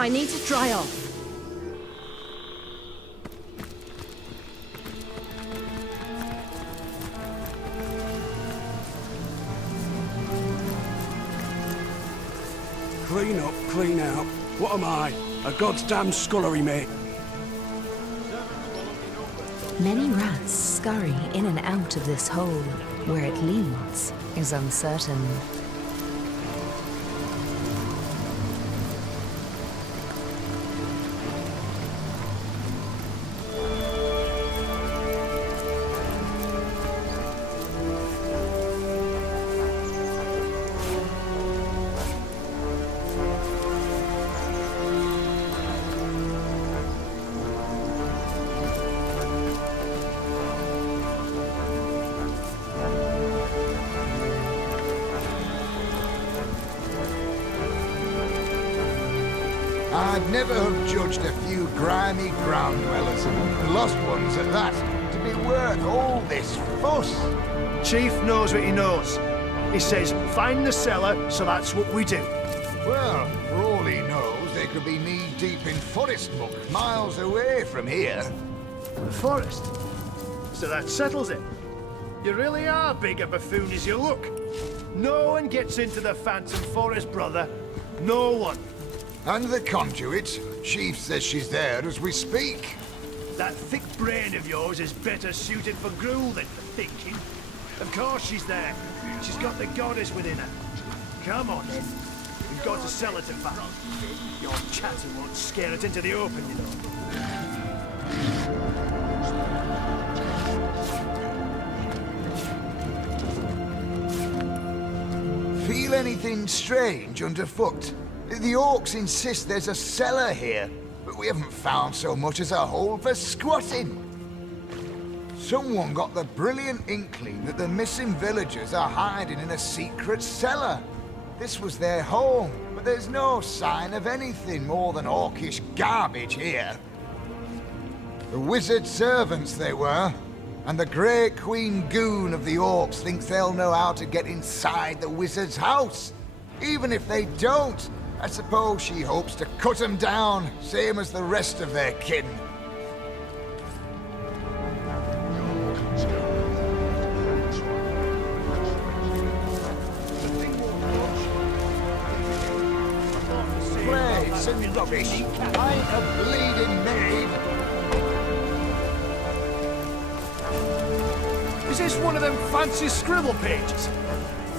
I need to dry off. Clean up, clean out. What am I? A goddamn scullery mate. Many rats scurry in and out of this hole. Where it leads is uncertain. I'd never have judged a few grimy ground dwellers, and lost ones at that, to be worth all this fuss. Chief knows what he knows. He says, find the cellar, so that's what we do. Well, for all he knows, they could be knee-deep in forest muck, miles away from here. The forest. So that settles it. You really are big a buffoon as you look. No one gets into the Phantom Forest, brother. No one. And the conduit? Chief says she's there as we speak. That thick brain of yours is better suited for gruel than for thinking. Of course she's there. She's got the goddess within her. Come on, then. We've got to sell her to find. Your chatter won't scare it into the open, you know. Feel anything strange underfoot? The orcs insist there's a cellar here, but we haven't found so much as a hole for squatting. Someone got the brilliant inkling that the missing villagers are hiding in a secret cellar. This was their home, but there's no sign of anything more than orcish garbage here. The wizard servants they were, and the Grey Queen goon of the orcs thinks they'll know how to get inside the wizard's house. Even if they don't, I suppose she hopes to cut them down, same as the rest of their kin. Plagues and rubbish. I ain't a bleeding maid. Is this one of them fancy scribble pages?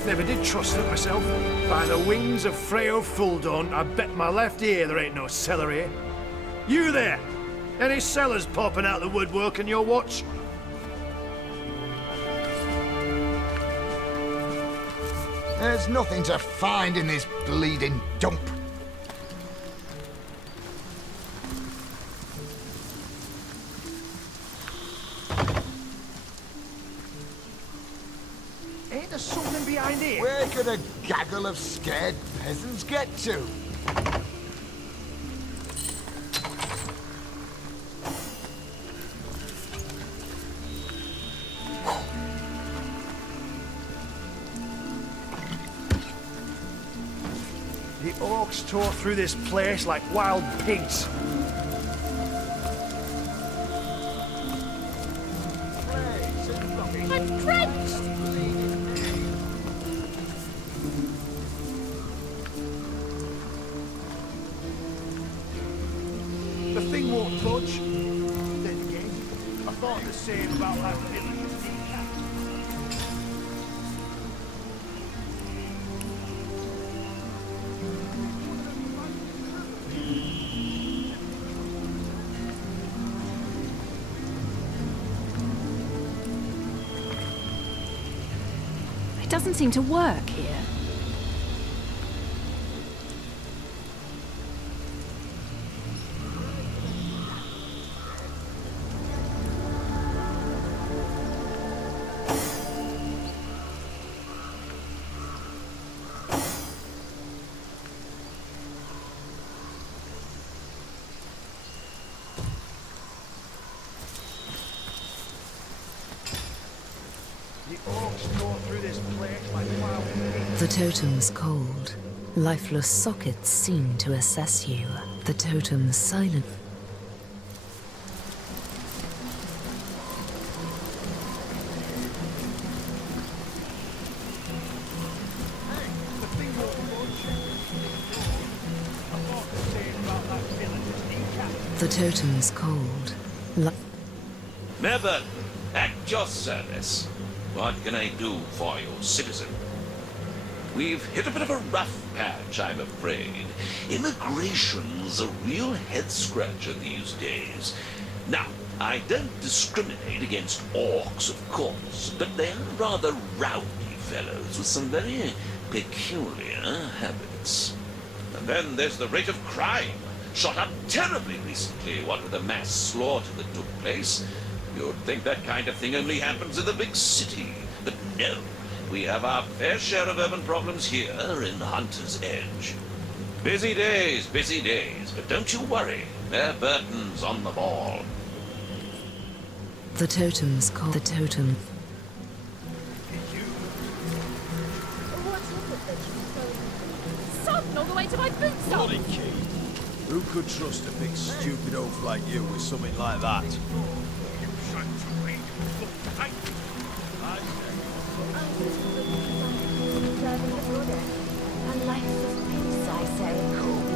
Never did trust it myself. By the wings of Freyo Fuldawn, I bet my left ear there ain't no cellar here. You there! Any cellars popping out the woodwork in your watch? There's nothing to find in this bleeding dump. Ain't there something behind here? Where could a gaggle of scared peasants get to? The orcs tore through this place like wild pigs. I'm drenched! The thing won't budge. Then again, I thought the same about that village. It doesn't seem to work here. The orcs tore through this place like wild pigs. The totem's cold. Lifeless sockets seem to assess you. The The totem's silent. The totem's cold. Melbourne, at your service. What can I do for you, citizen? We've hit a bit of a rough patch, I'm afraid. Immigration's a real head-scratcher these days. Now, I don't discriminate against orcs, of course, but they are rather rowdy fellows with some very peculiar habits. And then there's the rate of crime. Shot up terribly recently, what with the mass slaughter that took place. You'd think that kind of thing only happens in the big city. But no, we have our fair share of urban problems here in Hunter's Edge. Busy days, but don't you worry. Mayor Burton's on the ball. The totem's cold. The totem. Sodden all the way to my boots on! Bloody key. Who could trust a big stupid oaf like you with something like that?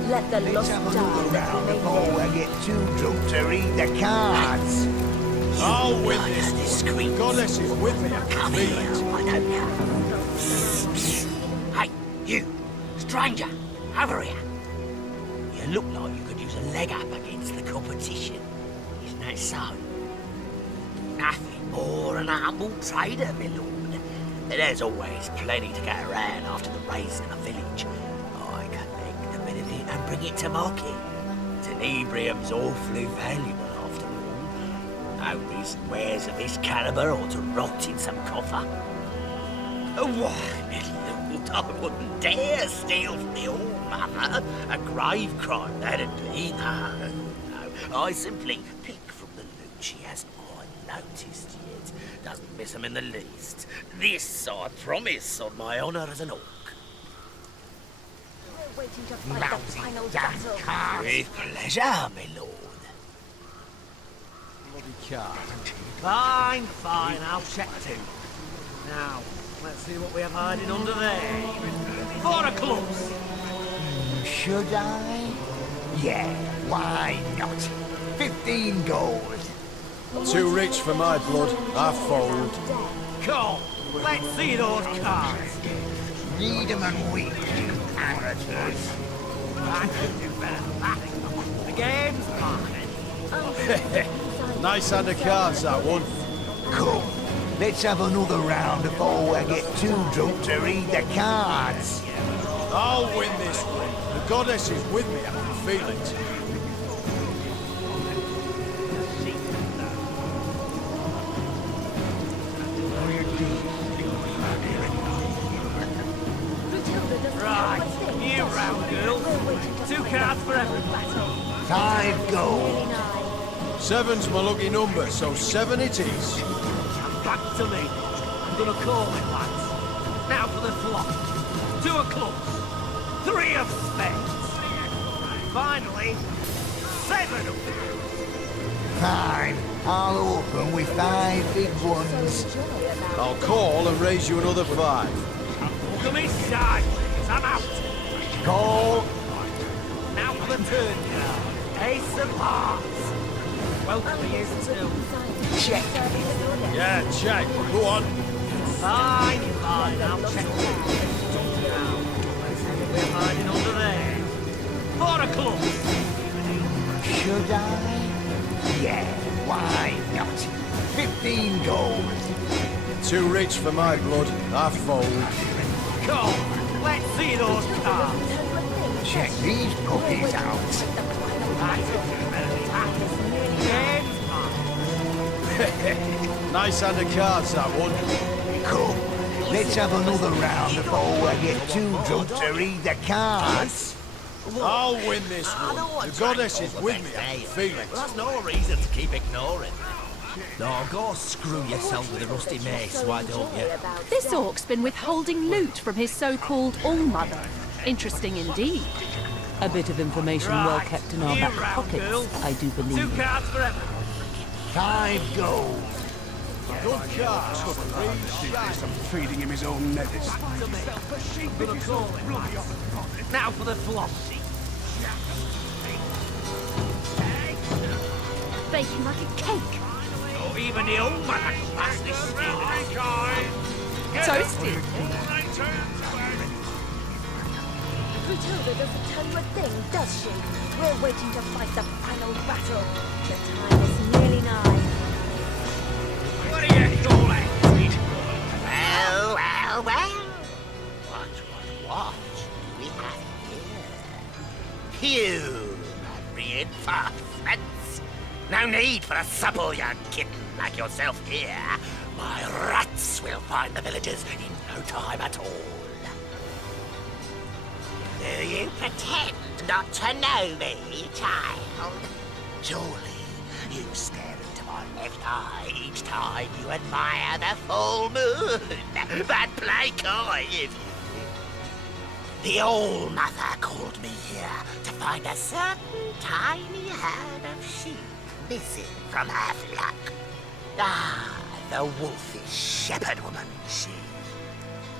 Let the Let's lost have another die. round before we get too drunk to read the cards. I'll win this one. The goddess is with me. I can feel it. I don't know. Hey, you, stranger, over here. You look like you could use a leg up against the competition. Isn't that so? Nothing more than a humble trader, my lord. There's always plenty to get around after the raising of the village. I collect a bit of it and bring it to market. Tenebrium's awfully valuable after all. No reason wares of this caliber ought to rot in some coffer. Why, my lord, I wouldn't dare steal from the All-Mother. A grave crime, that'd be. No. I simply pick from the loot she hasn't quite noticed yet. Doesn't miss 'em in the least. This I promise on my honour as an orc. We're waiting to fight the final battle. With pleasure, my lord. Bloody card. Fine, I'll check too. Now, let's see what we have hiding under there. 4 of clubs. Should I? Yeah, why not? 15 gold. Too rich for my blood. I fold. Come, let's see those cards. Read 'em and weep, you amateurs. I could do better than that. The game's mine. Nice hand of cards, that one. Come, let's have another round before we get too drunk to read the cards. I'll win this one. The goddess is with me. I can feel it. Right, new round, girls. 2 cards for everybody. 5 gold. 7's my lucky number, so 7 it is. Back to me. I'm gonna call it, lads. Now for the flop. 2 of clubs. 3 of spades. Finally, 7 of them. Fine, I'll open with 5 big ones. I'll call and raise you another 5. Look at me sideways. I'm out. Call. Now for the turn card. Ace of hearts. Welcome to you too. Check. Yeah, check. Go on. Fine, I'll check. Now, let's see what we're hiding under there. 4 of clubs. Should I? Yeah, why not? 15 gold. Too rich for my blood. I fold. Come, let's see those cards. Check these puppies out. Game's mine. Nice hand of cards, that one. Come, let's have another round before we get too drunk to read the cards. I'll win this one. The goddess is with me. I can feel it. Well, that's no reason to keep ignoring. No, go screw yourself with a rusty mace, why don't you? This orc's been withholding loot from his so-called All-Mother. Interesting indeed. A bit of information well kept in our back pockets, I do believe. cards for everyone. 5 gold. Good car. I'm feeding him his own medicine. Now for the flossy. Baking like a cake. Or even the old man can pass this stealing. Toasted. Matilda doesn't tell you a thing, does she? We're waiting to fight the final battle. The time is nearly nigh. What do you call it? Well. What do we have here? Phew, reinforcements. No need for a supple young kitten like yourself here. My rats will find the villagers in no time at all. Do you pretend not to know me, child? Surely you stare into my left eye each time you admire the full moon. But play coy if you will. The All Mother called me here to find a certain tiny herd of sheep missing from her flock. Ah, the wolfish shepherd woman, she.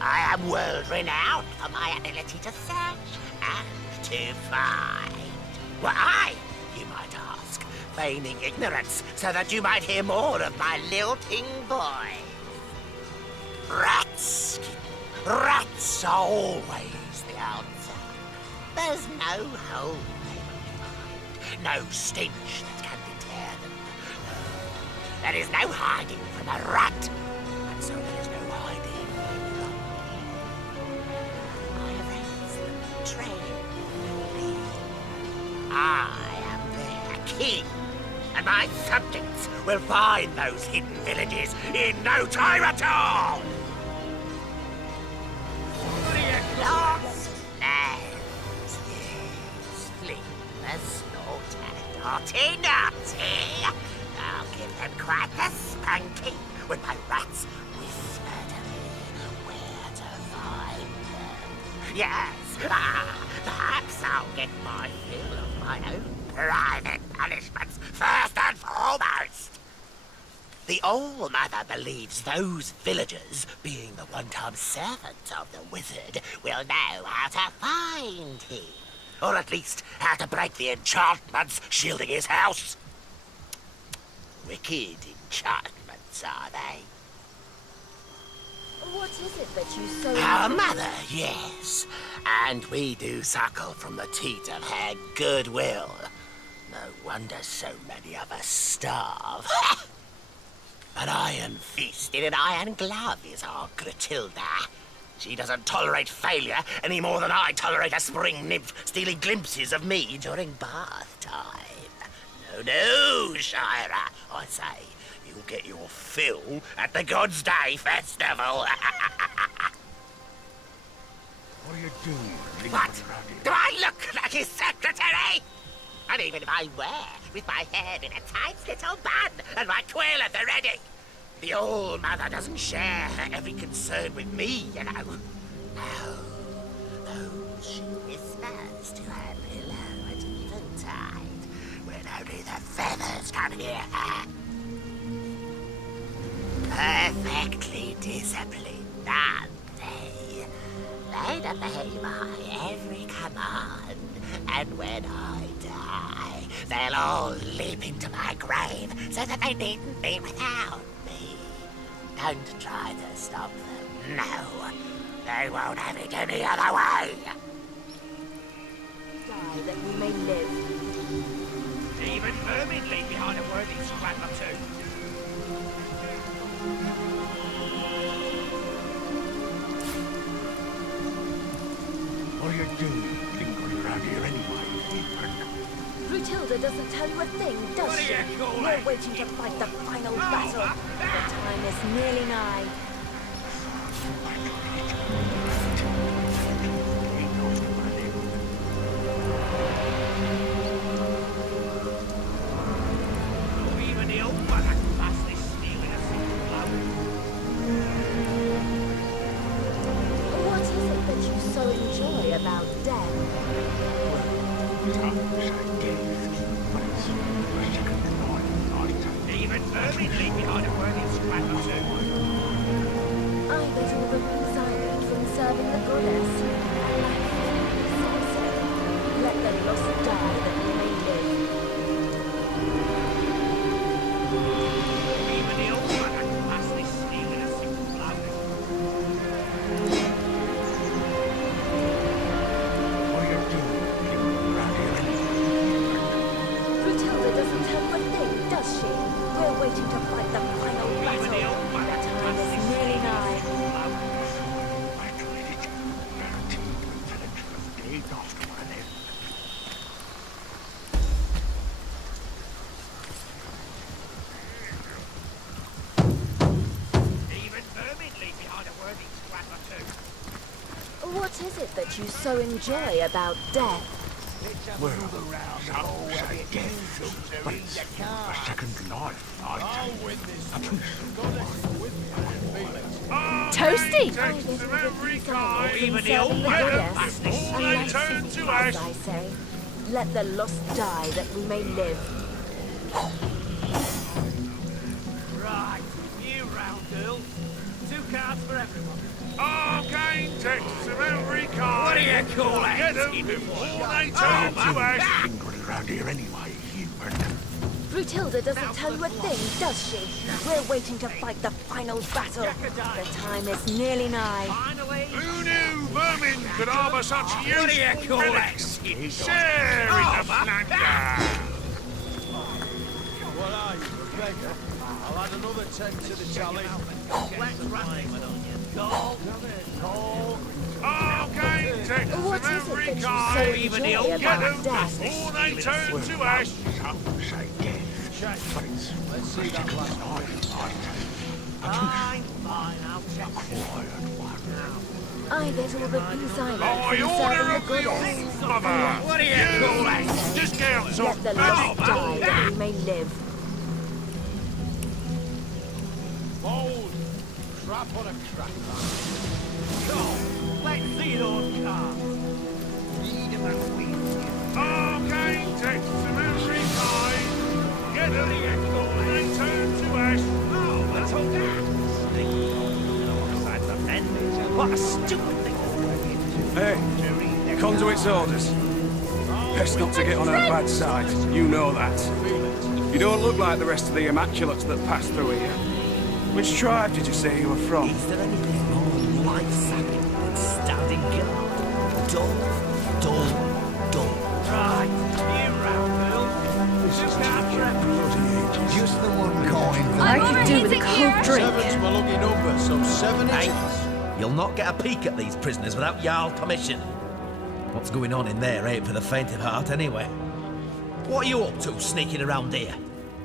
I am world-renowned for my ability to search and to find. Why, you might ask, feigning ignorance so that you might hear more of my lilting voice. Rats, rats are always the answer. There's no hole they won't find, no stench that can deter them. No, there is no hiding from a rat, and so there is no hiding from me. I have raised them, trained, lead. I am their king, and my subjects will find those hidden villages in no time at all! Lost lands, yes, fleetless, naughty, naughty. I'll give them quite the spanking when my rats whisper to me where to find them. Yes, perhaps I'll get my fill of my own private punishments first and foremost. The All Mother believes those villagers, being the one-time servants of the wizard, will know how to find him. Or at least how to break the enchantments shielding his house. Wicked enchantments, are they? What is it that you so... Our mother, yes. And we do suckle from the teat of her goodwill. No wonder so many of us starve. An iron fist in an iron glove is our Gratilda. She doesn't tolerate failure any more than I tolerate a spring nymph stealing glimpses of me during bath time. No, Shira, I say. You'll get your fill at the God's Day Festival. What are you doing? What? Do I look like his secretary? And even if I were, with my head in a tight little bun and my quill at the ready, the All Mother doesn't share her every concern with me, you know. No, those she whispers to her pillow at eventide, when only the feathers can hear her. Perfectly disciplined, aren't they? They obey my every command, and when I die, they'll all leap into my grave so that they needn't be without me. Don't try to stop them. No, they won't have it any other way. Die that we may live. Even vermin leave behind a worthy scrap or two. What are you doing? Lingering around here anyway, Deepen? Matilda doesn't tell you a thing, does What do she? you call We're it? waiting to fight the final battle. The time is nearly nigh. Or even the old man can pass this steel in a single blow. What is it that you so enjoy about death? vermin leave behind a worthy scrap or two. I get all the booze I need from serving the goddess. Let the lost die that we may live. Even the old man had passed this stealing a simple blow. What are you doing? Around here anyway? Matilda doesn't tell you a thing, does she? We're waiting to fight the final battle. The time is nearly nigh. Even vermin leave behind a worthy scrap or two. What is it that you so enjoy about death? Well, some say death, but it's a second life, I Toasty! Even the old man passed this A life simple, as I say. Let the lost die that we may live. Right, you round girl. 2 cards for everyone. Arcane texts of every kind. What do you call that? Get them before they turn to ash. Lingering around here anyway, you and Brutilda doesn't tell you a thing, does she? We're waiting to fight the final battle. The time is nearly nigh. Finally. who knew vermin could harbour such What do you useful call relics? that? Share in the plunder. What are you, a beggar? I'll add another 10 to the challenge. Let's run this. Gold. Arcane texts What of is it every that you so kind. Even the enjoy old Get about them death? before they turn to ash. Some say death, but it's Let's see that last one. Fine, I'll check. I get all the booze I I need from order serving the of the goddess. old mother. What do you call that? Discounts Let on the lost die that we may live. Bold. Crap on a crack. Let's see those cards. Read them and weep. Arcane texts of every kind. Get them before they turn to ash. Oh, let's hold that. What a stupid thing. Hey, Conduit's orders. Best not to get on her bad side. You know that. You don't look like the rest of the Immaculates that passed through here. Which tribe did you say you were from? Is there anything more life-sapping than standing guard? Dull. Right, you round girl. Just after Just the one coin. I could do with a cold drink. Seven's my lucky number, so 7 Hey, inches. you'll not get a peek at these prisoners without Jarl permission. What's going on in there ain't for the faint of heart anyway. What are you up to sneaking around here?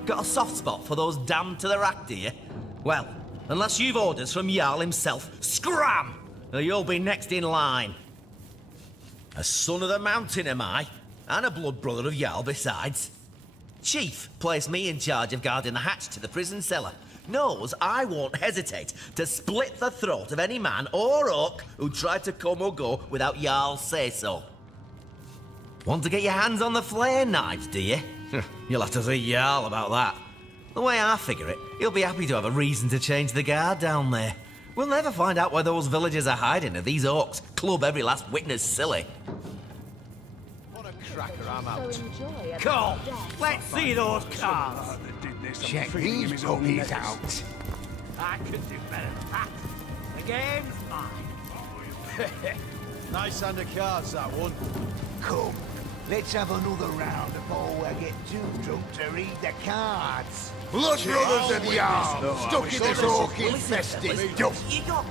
Got a soft spot for those damned to the rack, do you? Well, unless you've orders from Jarl himself, scram! Or you'll be next in line. A son of the mountain am I, and a blood brother of Jarl besides. Chief placed me in charge of guarding the hatch to the prison cellar. Knows I won't hesitate to split the throat of any man or orc who tried to come or go without Jarl's say-so. Want to get your hands on the flare knives, do you? You'll have to see Jarl about that. The way I figure it, he'll be happy to have a reason to change the guard down there. We'll never find out where those villagers are hiding if these orcs club every last witness silly. On a cracker, I'm So out. enjoy Come, about death. let's see those cards. Check these puppies out. I could do better than that. The game's mine. Nice hand of cards, that one. Come, let's have another round before I get too drunk to read the cards. Blood brothers of the arm, stuck in this orc-infested dump.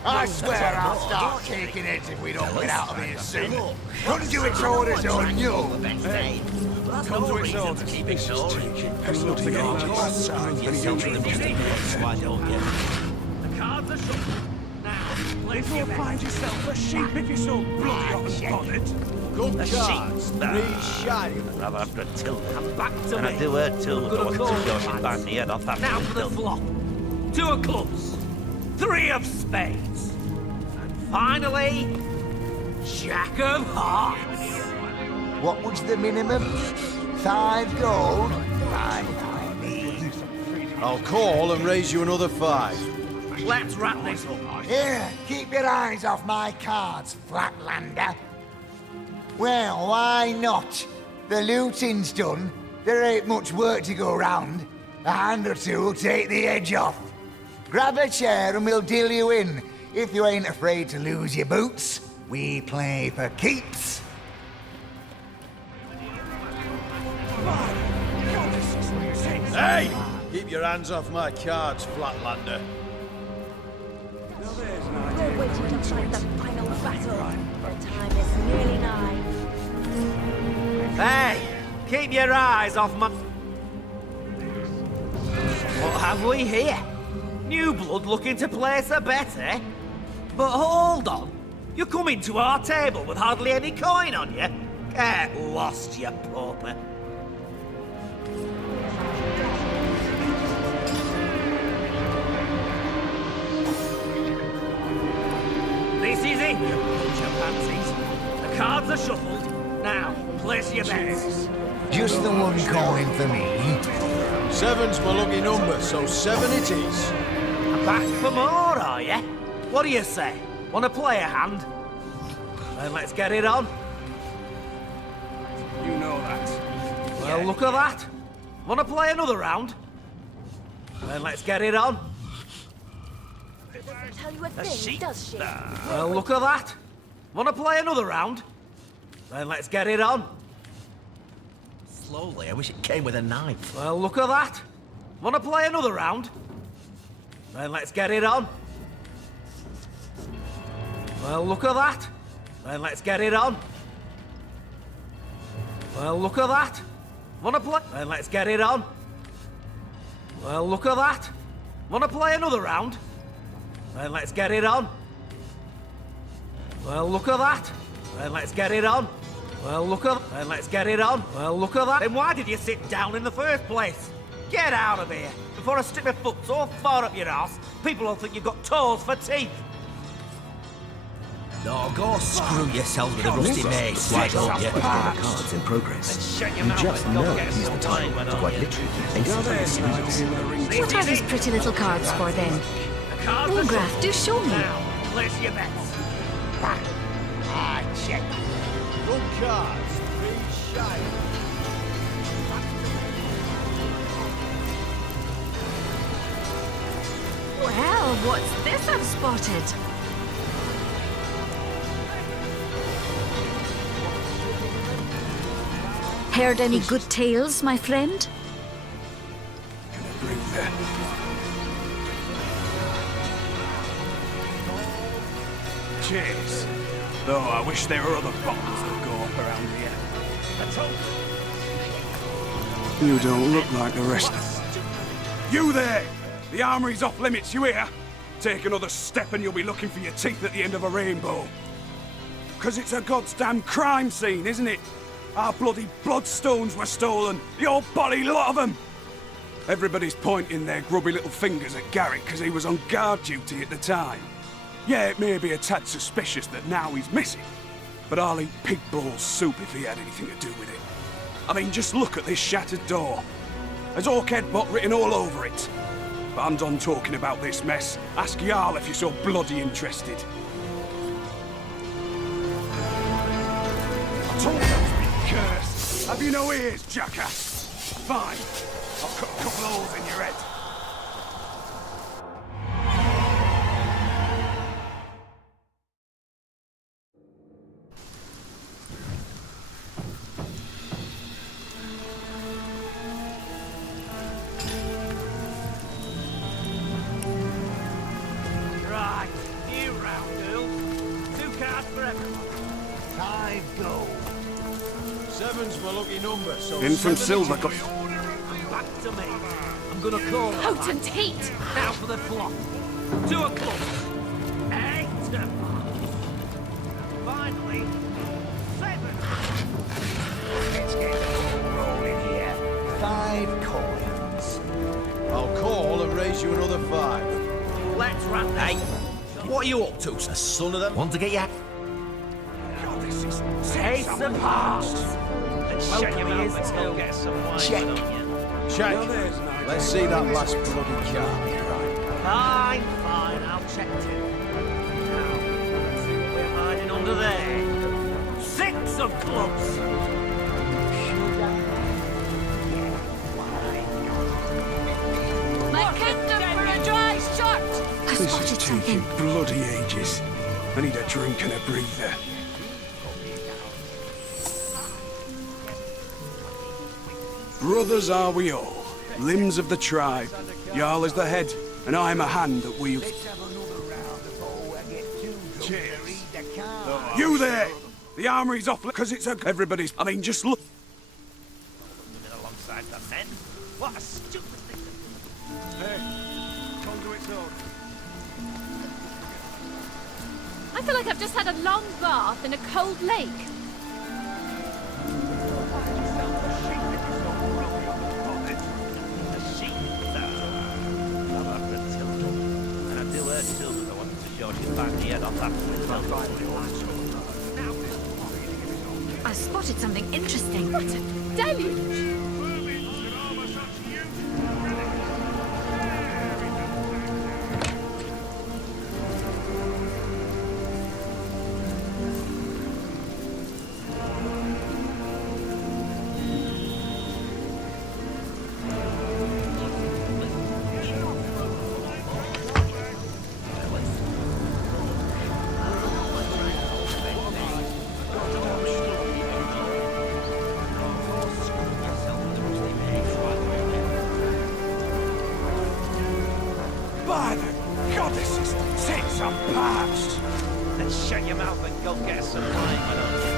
I swear I'll start taking heads if we don't get out of here soon. Conduit's orders on you. Conduit's orders. Best not to get on her bad side when you don't Why don't you? The cards are shuffled. Now, let's go find yourself a sheep if you're so bloody hot and bothered. Good A cards. sheep. 3 shy. I've had Matilda. And back to And I me. do her too. Good I want to call, go she lads. bang the head off that Now for the little flop. 2 of clubs. 3 of spades. And finally, Jack of hearts. What was the minimum? 5 gold? Fine by me. I'll call and raise you another 5. Let's wrap this up. Here, keep your eyes off my cards, Flatlander. Well, why not? The looting's done. There ain't much work to go round. A hand or two will take the edge off. Grab a chair and we'll deal you in. If you ain't afraid to lose your boots, we play for keeps. Hey! Keep your hands off my cards, Flatlander. We're waiting to fight the final battle. The time is nearly nigh. Hey! Keep your eyes off my... What have we here? New blood looking to place a bet, eh? But hold on. You're coming to our table with hardly any coin on you? Get lost, you pauper. This is it, you bunch of pansies. The cards are shuffled. Now, place your bets. Just the one coin for me. 7's my lucky number, so 7 it is. Back for more, are you? What do you say? Want to play a hand? Then let's get it on. You know that. Well, look at that. Want to play another round? Then let's get it on. Doesn't tell you a thing, does she? Well, look at that. Want to play another round? Then let's get it on. Slowly, I wish it came with a knife. Well, look at that. Want to play another round? Then let's get it on. Well, look at that. Then let's get it on. Well, look at that. Want to play? Then let's get it on. Well, look at that. Want to play another round? Then let's get it on. Well, look at that. Then let's get it on. Well, look at... Then let's get it on. Well, look at that. Then why did you sit down in the first place? Get out of here before I stick my foot so far up your ass, people will think you've got toes for teeth. No, go screw yourself with a rusty mace. Why don't you? Cards in progress. You just know he's the time. Quite literally. What are these pretty little cards for then? Graf, do show me. Now, place your bets. Ah, check. Good cards, 3 shy. Well, what's this I've spotted? Heard any good tales, my friend? Cheers. Though I wish there were other bottles that go up around here. You don't look like the rest. You there! The armory's off limits, you hear? Take another step and you'll be looking for your teeth at the end of a rainbow. 'Cause it's a goddamn crime scene, isn't it? Our bloody bloodstones were stolen. The old body lot of them. Everybody's pointing their grubby little fingers at Garrick because he was on guard duty at the time. Yeah, it may be a tad suspicious that now he's missing, but I'll eat pig balls soup if he had anything to do with it. I mean, just look at this shattered door. There's Orchid Bot written all over it. But I'm done talking about this mess. Ask Jarl if you're so bloody interested. I told you I was being cursed. Have you no ears, jackass? Fine. I'll cut a couple holes in your head. Right, new round, girls. 2 cards for everyone. 5 gold. 7's my lucky number, so In from 7 Silver. it is. Back to me. I'm gonna call it. Potent heat! Now for the flop. 2 o'clock. 8 Finally, 7. Let's get the ball rolling here. 5 coins. I'll call and raise you another 5. Let's wrap this. Hey, what are you up to, a son of them? Want to get you... God, this is Ace of Hearts. And welcome he is too. Check. Check. Let's see that last bloody car. Fine, fine, I'll check too. Now, let's see what we're hiding under there. 6 of clubs! My kingdom for a dry shot! I This is spotted something. taking bloody ages. I need a drink and a breather. Brothers are we all, limbs of the tribe. Jarl is the head, and I'm a hand that wields. Cheers. You there! The armory's off because it's everybody's. I mean, just look. Alongside the men? What a stupid thing to Hey, conduit sword. I feel like I've just had a long bath in a cold lake. I spotted something interesting. What a deluge! By the goddesses, tits are parched. Then shut your mouth and go get us some wine, why don't you?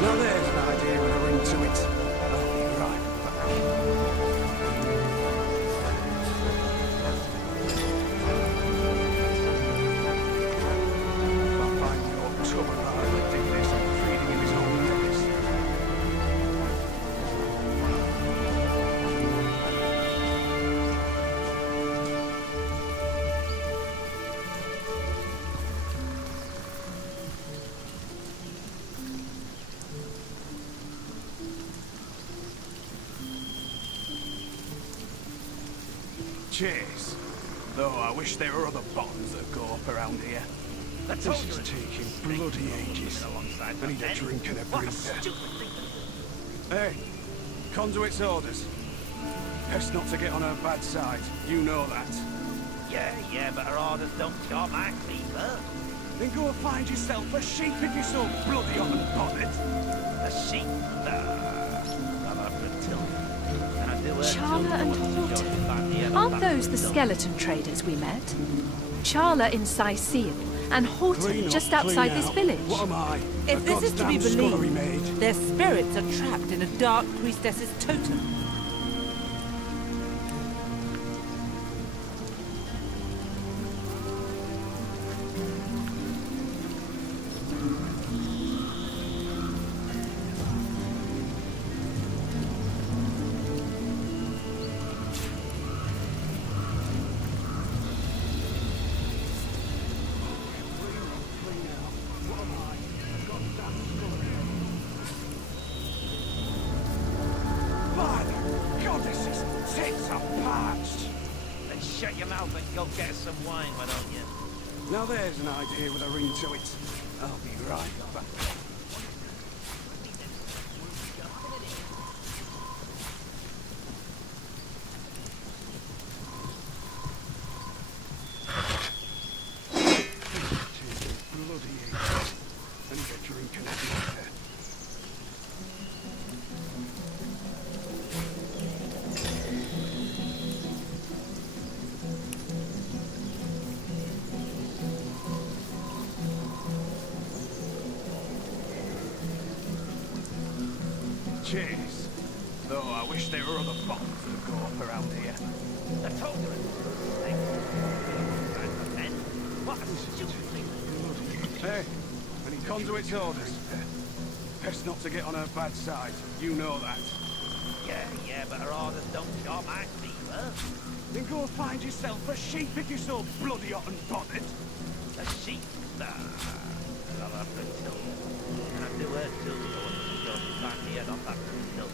Now there's an idea with a ring to it. I'll be right back. Can't find your tub and I'll dig this and feeding him his own menace. Cheers. Though I wish there were other bottles that go up around here. This is taking bloody ages. I need a drink and a breather. Hey, conduit's orders. Best not to get on her bad side. You know that. Yeah, but our orders don't cure my fever. Then go and find yourself a sheep if you're so bloody hot and bothered. A sheep? I'm after a tilt. And I do Charla and Horton. Aren't those the skeleton traders we met? Charla in Sicile and Horton just outside this village. What am I? If this is to be scullery believed, maid? their spirits are trapped in a dark priestess's totem. By the goddesses, tits are parched. Then shut your mouth and go get us some wine, why don't you? Now there's an idea with a ring to it. I'll be right back. Bloody ages. I need a drink and a breather. Cheers. Though I wish there were other bottles that go up around here. I told you it was men. What a stupid thing. Hey, any conduit's orders? Best not to get on her bad side. You know that. Yeah, but our orders don't cure my fever. Then go find yourself a sheep if you're so bloody hot and bothered. A sheep? I'll have to tilt. And I do her too, so I want to go and find the head off that tilt.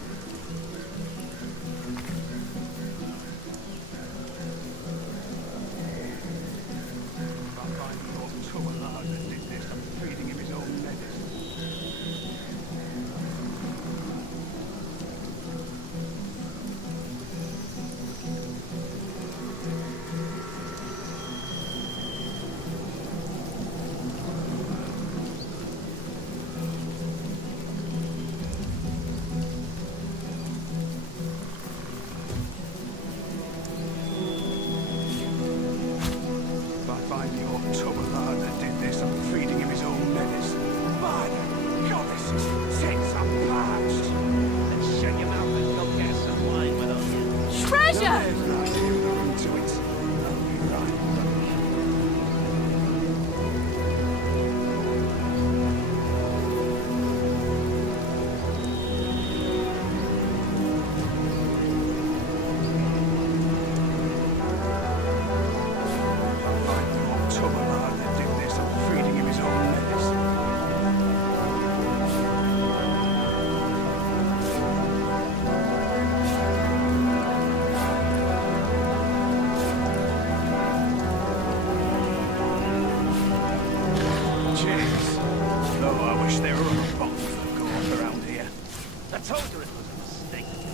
wish there were a box that go up around here. I told you it was a mistake.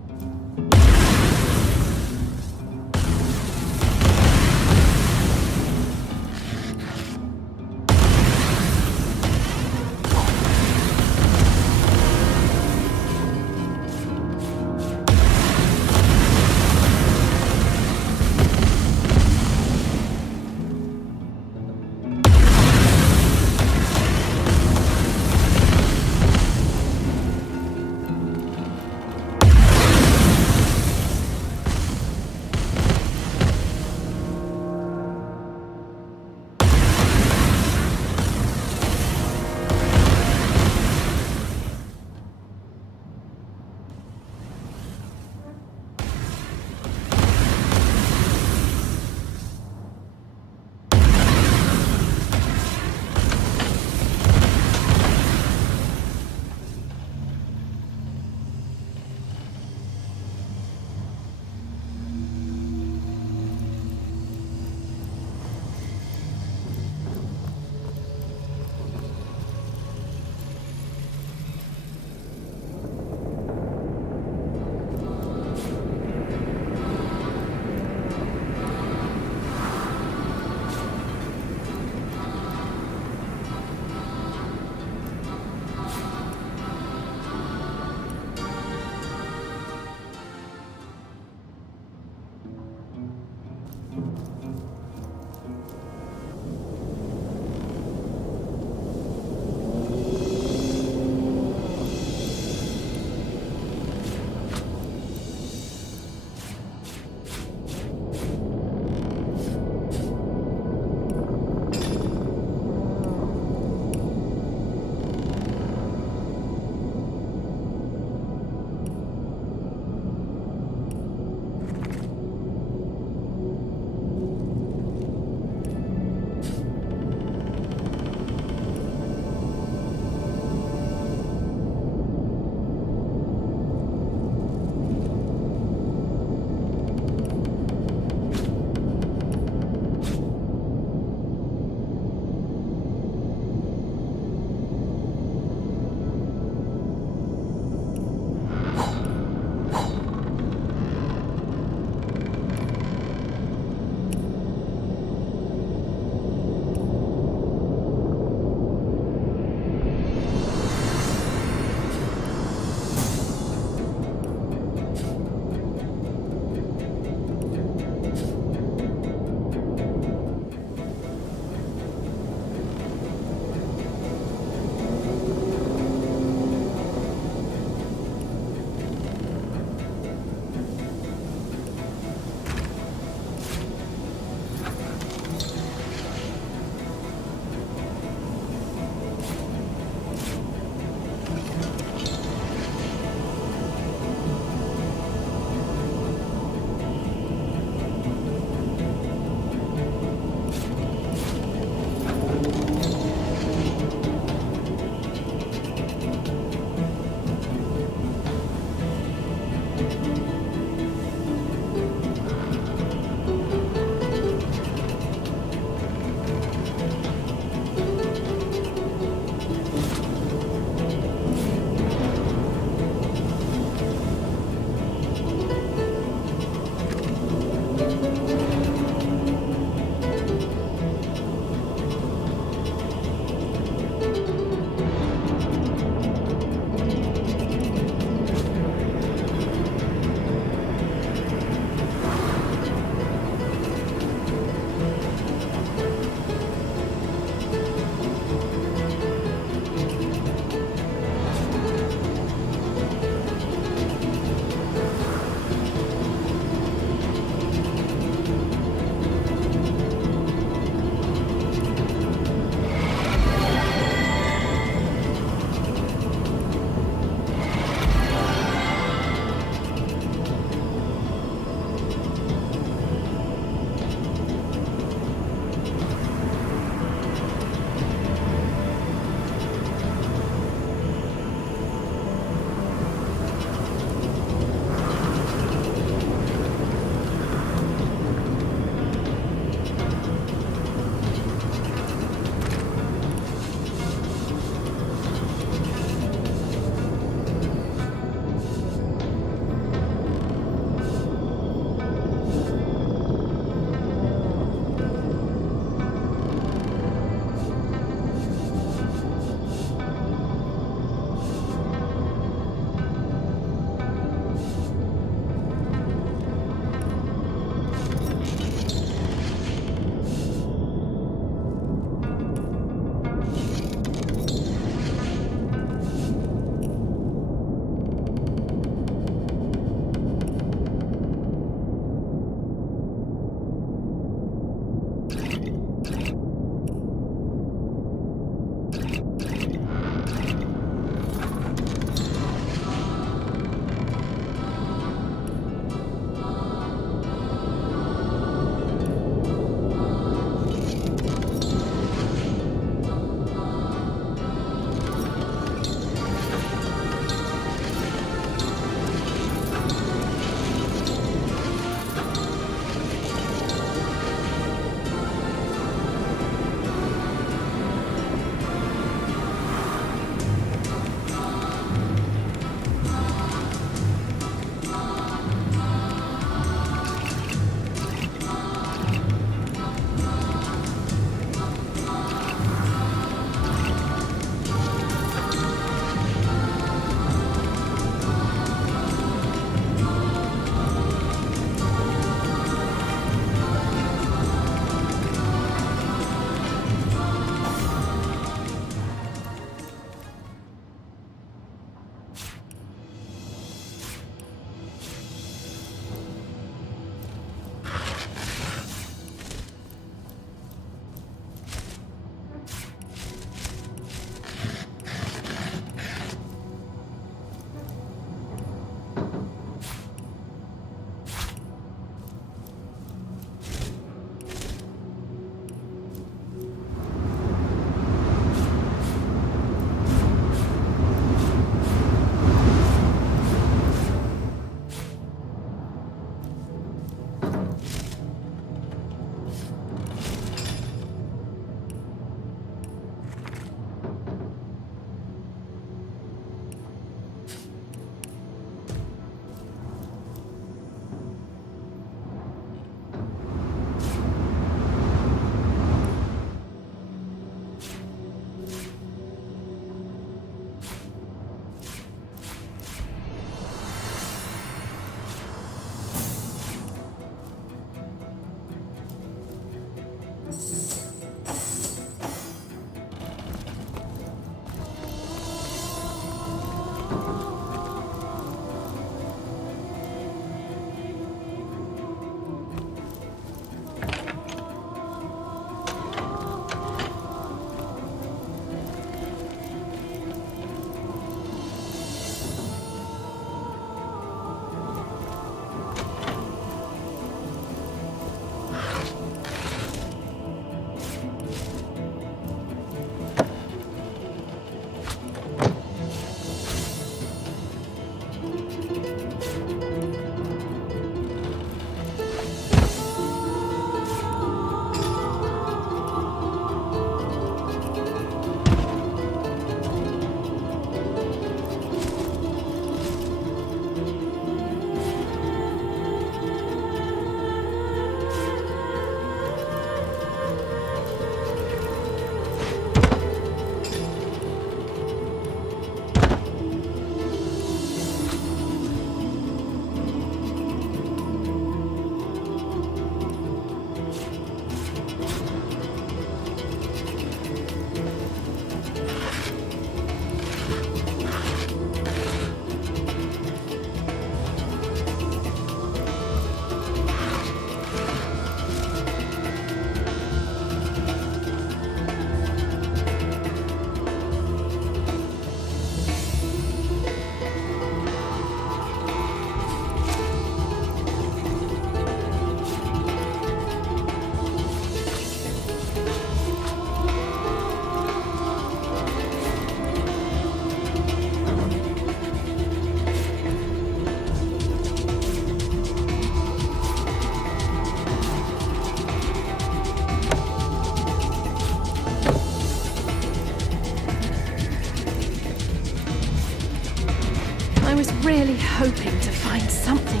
really hoping to find something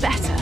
better.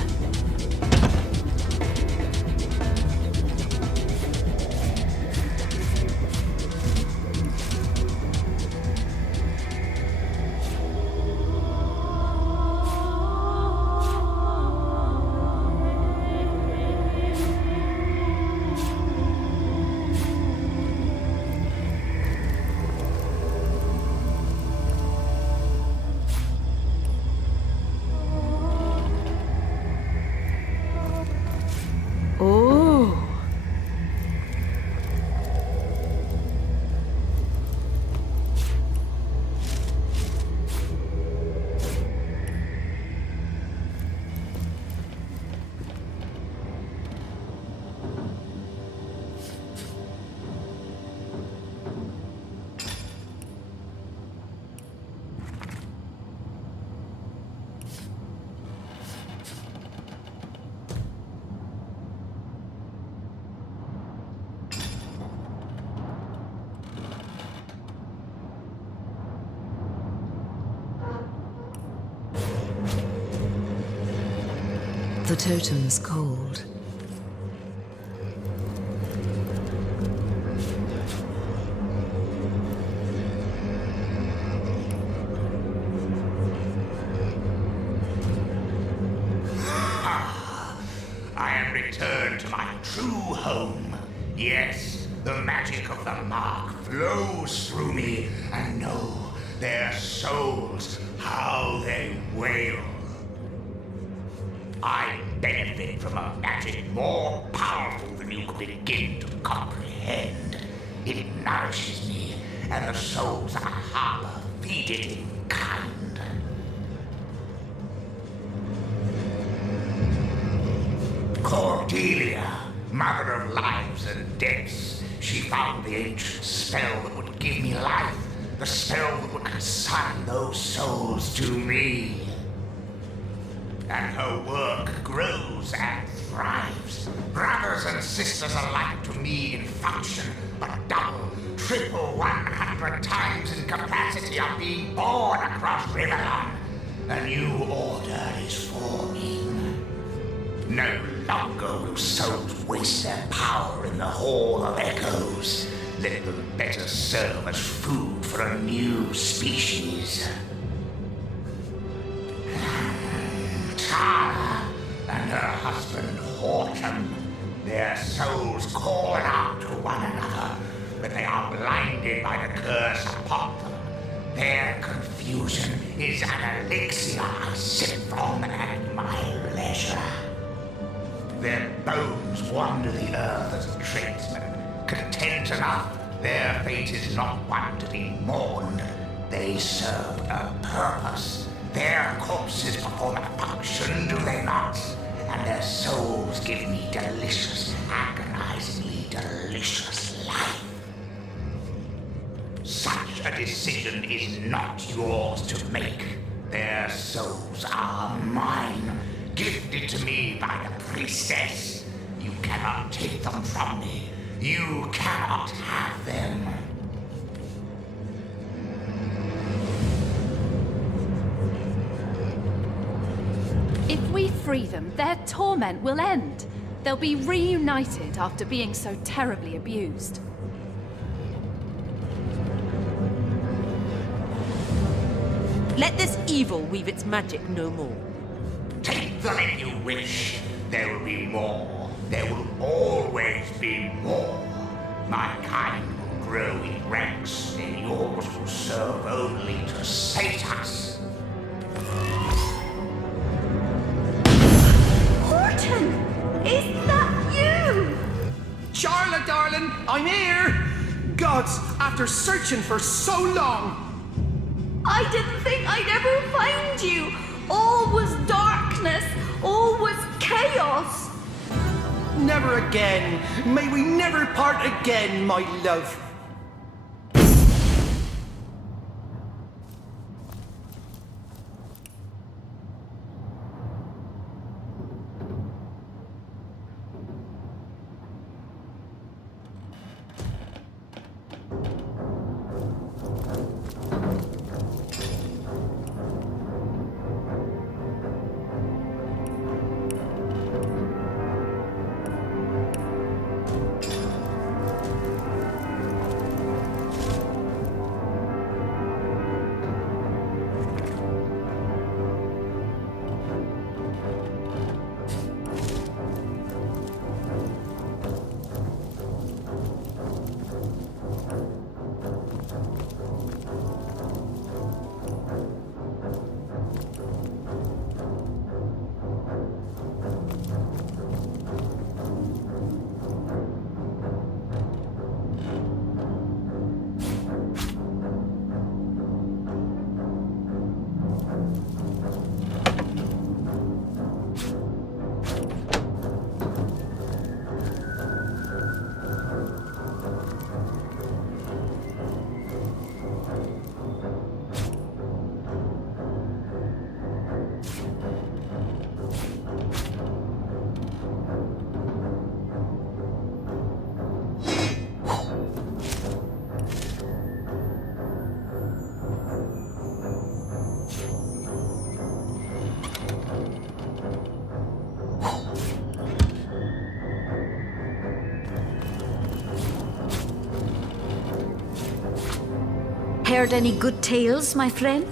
The totem's cold. I am returned to my true home. Yes, the magic of the mark flows through me, and know their souls, how they wail. I benefit from a magic more powerful than you could begin to comprehend. It nourishes me, and the souls I harbor feed it in kind. Cordelia, mother of lives and deaths, she found the ancient spell that would give me life, the spell that would consign those souls to me. And her work grows and thrives. Brothers and sisters alike to me in function, but double, triple, 100 times in capacity of being born across Riverland. A new order is forming. No longer will souls waste their power in the Hall of Echoes. Let them better serve as food for a new species. Tara and her husband Horton, their souls call out to one another, but they are blinded by the curse upon them. Their confusion is an elixir I sip from at my leisure. Their bones wander the earth as tradesmen, content enough. Their fate is not one to be mourned. They serve a purpose. Their corpses perform a function, do they not? And their souls give me delicious, agonizingly delicious life. Such a decision is not yours to make. Their souls are mine, gifted to me by the priestess. You cannot take them from me. You cannot have them. If we free them, their torment will end. They'll be reunited after being so terribly abused. Let this evil weave its magic no more. Take them if you wish. There will be more. There will always be more. My kind will grow in ranks, and yours will serve only to sate us. Horton! Is that you? Charlotte, darling, I'm here! Gods, after searching for so long! I didn't think I'd ever find you! All was darkness! All was chaos! Never again! May we never part again, my love! heard any good tales, my friend?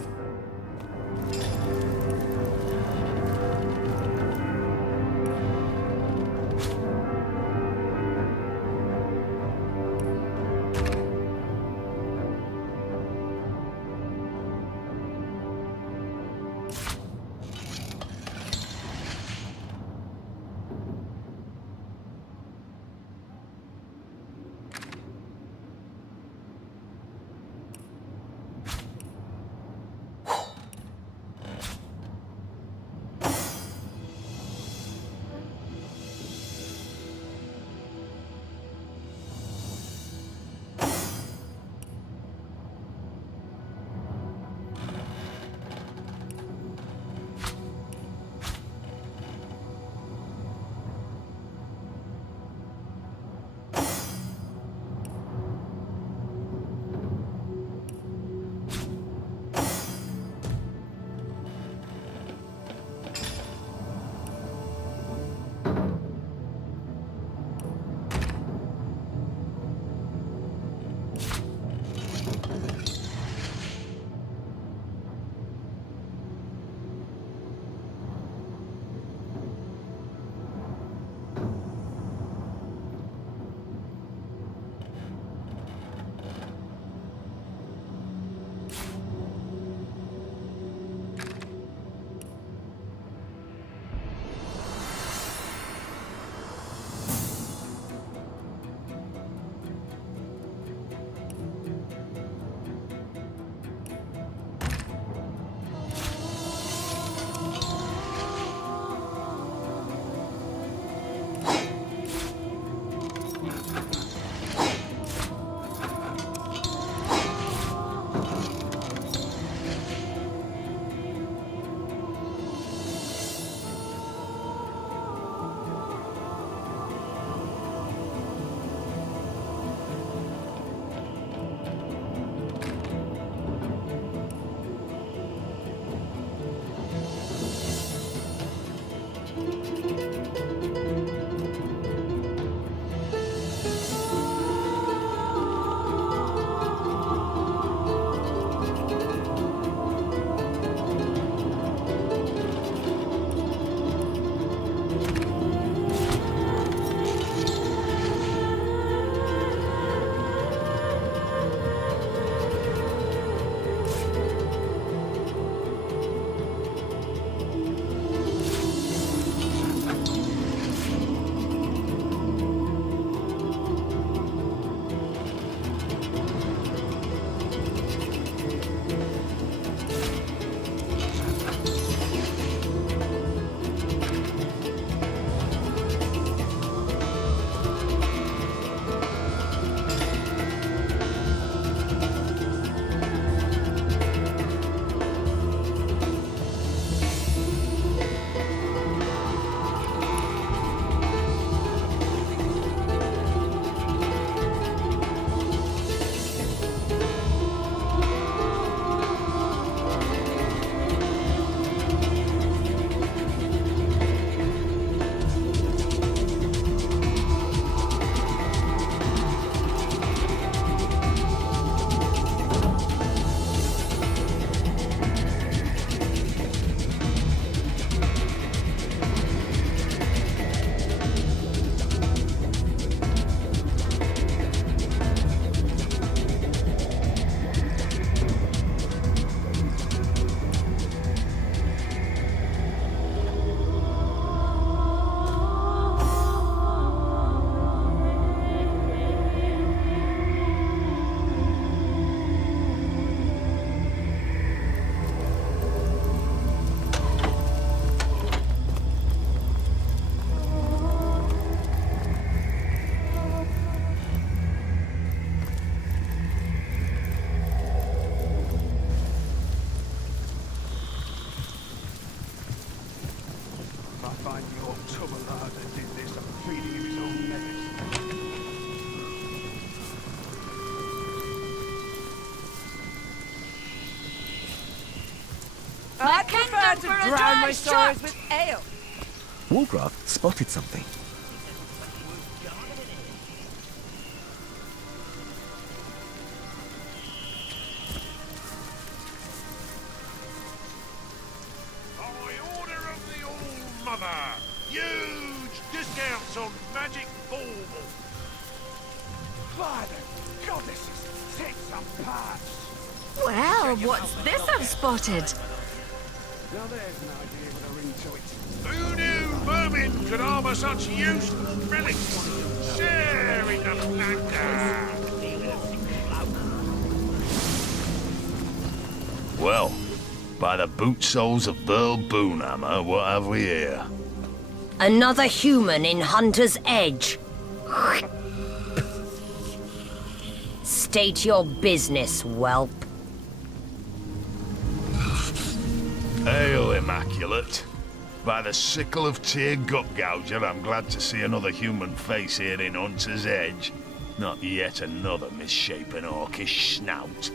I prefer to drown my sorrows with ale. Wargraf spotted something. Mother! Huge discounts on magic bauble! By the goddesses, take some parts. Well, what's this I've spotted? Now there's an idea with a ring to it. Who knew vermin could harbour such useful relics? Sharing the plunder! Well, by the boot soles of Burl Boonhammer, what have we here? Another human in Hunter's Edge. State your business, whelp. Hail, Immaculate. By the sickle of Tyr Gutgouger, I'm glad to see another human face here in Hunter's Edge. Not yet another misshapen orcish snout.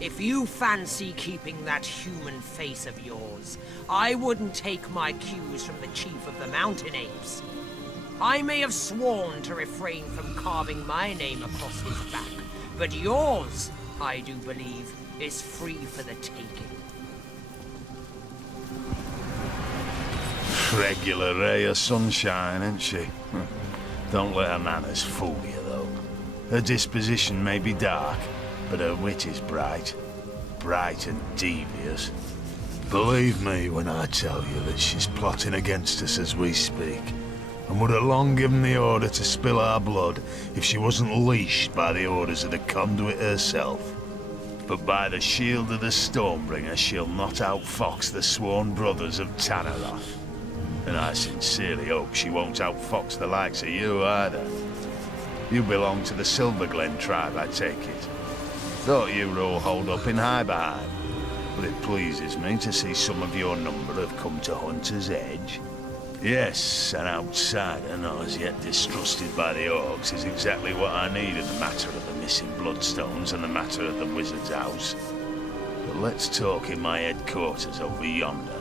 If you fancy keeping that human face of yours, I wouldn't take my cues from the chief of the mountain apes. I may have sworn to refrain from carving my name across his back, but yours, I do believe, is free for the taking. Regular ray of sunshine, ain't she? Don't let her manners fool you, though. Her disposition may be dark, but her wit is bright. Bright and devious. Believe me when I tell you that she's plotting against us as we speak, and would have long given the order to spill our blood if she wasn't leashed by the orders of the conduit herself. But by the shield of the Stormbringer, she'll not outfox the sworn brothers of Tanneroth. And I sincerely hope she won't outfox the likes of you either. You belong to the Silverglen tribe, I take it. Thought you were all holed up in Highbeheim, but it pleases me to see some of your number have come to Hunter's Edge. Yes, an outsider not as yet distrusted by the orcs is exactly what I need in the matter of the missing bloodstones and the matter of the wizard's house. But let's talk in my headquarters over yonder.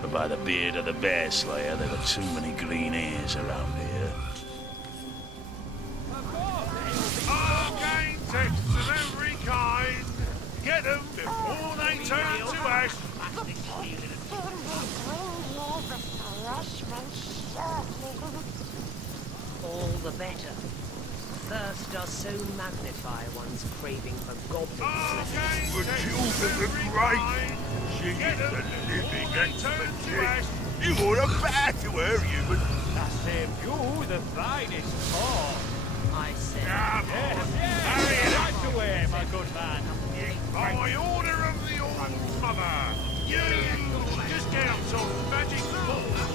For by the beard of the Bear Slayer, there are too many green ears around here. Arcane texts of every kind! Get them before they turn to ash! All the better. Thirst does so magnify one's craving for goblins. The children are great! She is the living expertise! You ought to bow to her, human! That's them you, the finest car. I said. Hurry it up! Right away, my good man. By order of the All Mother, you discounts on magic balls!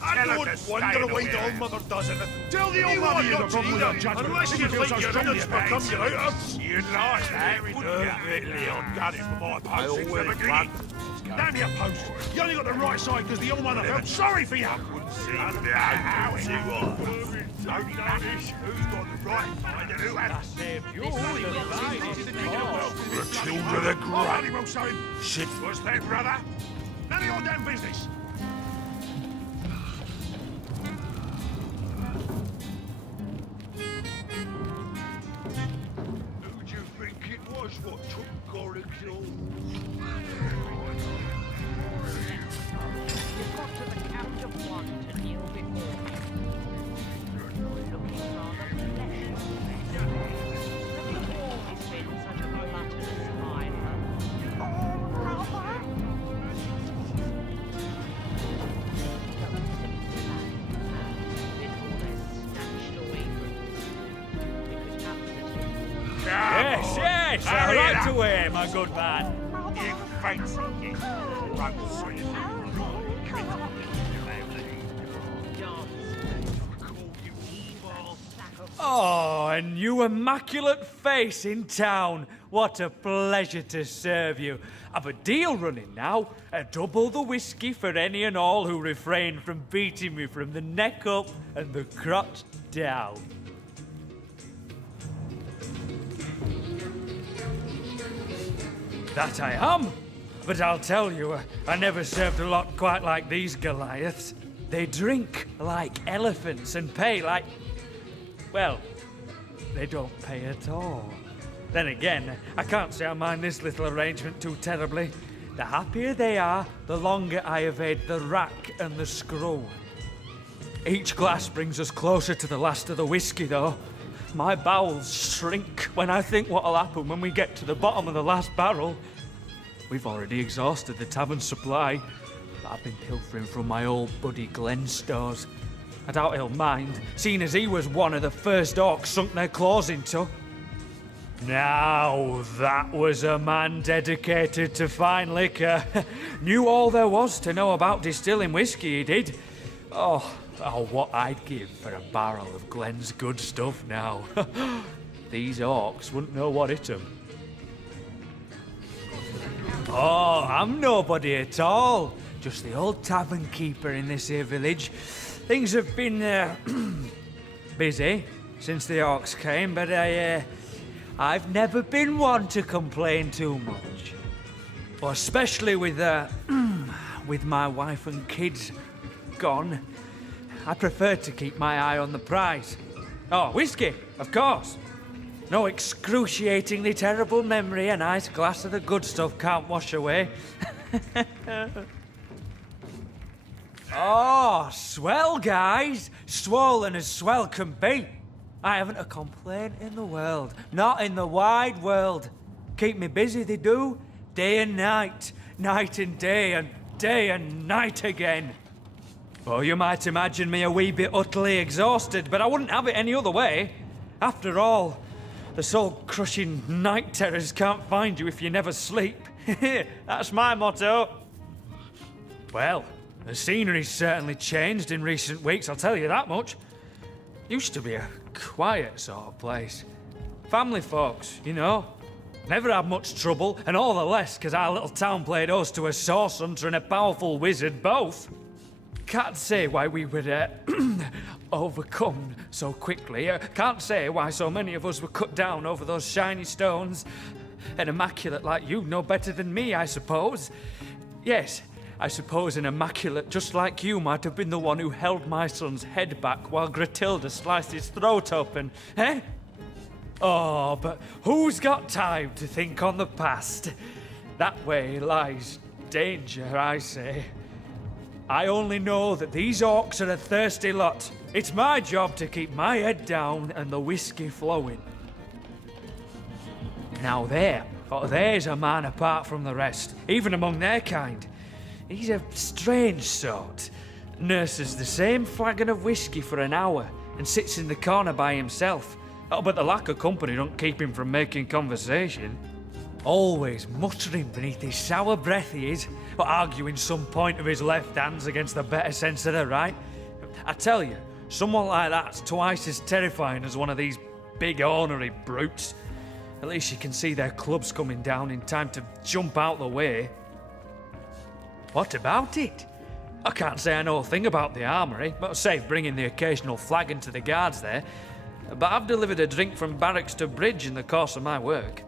I don't wonder why the Old Mother does it. Tell the Old Mother not to eat her, unless you think your innards become your outers. You lie, Harry. Leon done it for my post since the beginning. Damn your post. You only got the right side because the Old Mother felt sorry for you. How it was. Don't notice who's got the right side and who hasn't. The children are great. Shit. What's that, brother? None of your damn business. Who'd you think it was what took Gorig's all? You've got to the count of one to kneel before me. Looking rather fleshy. Have you always been such a gluttonous smiler? Before they're snatched away from you. Yes, yes, right away, my good man. You fancy it? Oh, a new immaculate face in town. What a pleasure to serve you. I've a deal running now. Double the whiskey for any and all who refrain from beating me from the neck up and the crotch down. That I am. But I'll tell you, I never served a lot quite like these Goliaths. They drink like elephants and pay like... well, they don't pay at all. Then again, I can't say I mind this little arrangement too terribly. The happier they are, the longer I evade the rack and the screw. Each glass brings us closer to the last of the whiskey, though. My bowels shrink when I think what'll happen when we get to the bottom of the last barrel. We've already exhausted the tavern supply. I've been pilfering from my old buddy Glenn's stores. I doubt he'll mind, seeing as he was one of the first orcs sunk their claws into. Now, that was a man dedicated to fine liquor. Knew all there was to know about distilling whiskey, he did. Oh, what I'd give for a barrel of Glenn's good stuff now. These orcs wouldn't know what hit 'em. Oh, I'm nobody at all. Just the old tavern keeper in this here village. Things have been busy since the orcs came, but I've never been one to complain too much. Well, especially with my wife and kids gone. I prefer to keep my eye on the prize. Oh, whiskey, of course. No excruciatingly terrible memory a nice glass of the good stuff can't wash away. Oh, swell, guys. Swollen as swell can be. I haven't a complaint in the world. Not in the wide world. Keep me busy, they do. Day and night. Night and day and night again. Well, you might imagine me a wee bit utterly exhausted, but I wouldn't have it any other way. After all, the soul-crushing night terrors can't find you if you never sleep. That's my motto. Well, the scenery's certainly changed in recent weeks, I'll tell you that much. Used to be a quiet sort of place. Family folks, you know. Never had much trouble, and all the less because our little town played host to a source hunter and a powerful wizard both. Can't say why we were overcome so quickly. Can't say why so many of us were cut down over those shiny stones. An immaculate like you know better than me, I suppose. Yes, I suppose an immaculate just like you might have been the one who held my son's head back while Gratilda sliced his throat open, eh? Oh, but who's got time to think on the past? That way lies danger, I say. I only know that these orcs are a thirsty lot. It's my job to keep my head down and the whiskey flowing. Now there's a man apart from the rest, even among their kind. He's a strange sort. Nurses the same flagon of whiskey for an hour and sits in the corner by himself. Oh, but the lack of company don't keep him from making conversation. Always muttering beneath his sour breath he is, but arguing some point of his left hands against the better sense of the right. I tell you, someone like that's twice as terrifying as one of these big ornery brutes. At least you can see their clubs coming down in time to jump out the way. What about it? I can't say I know a thing about the armoury, but save bringing the occasional flagon to the guards there. But I've delivered a drink from barracks to bridge in the course of my work.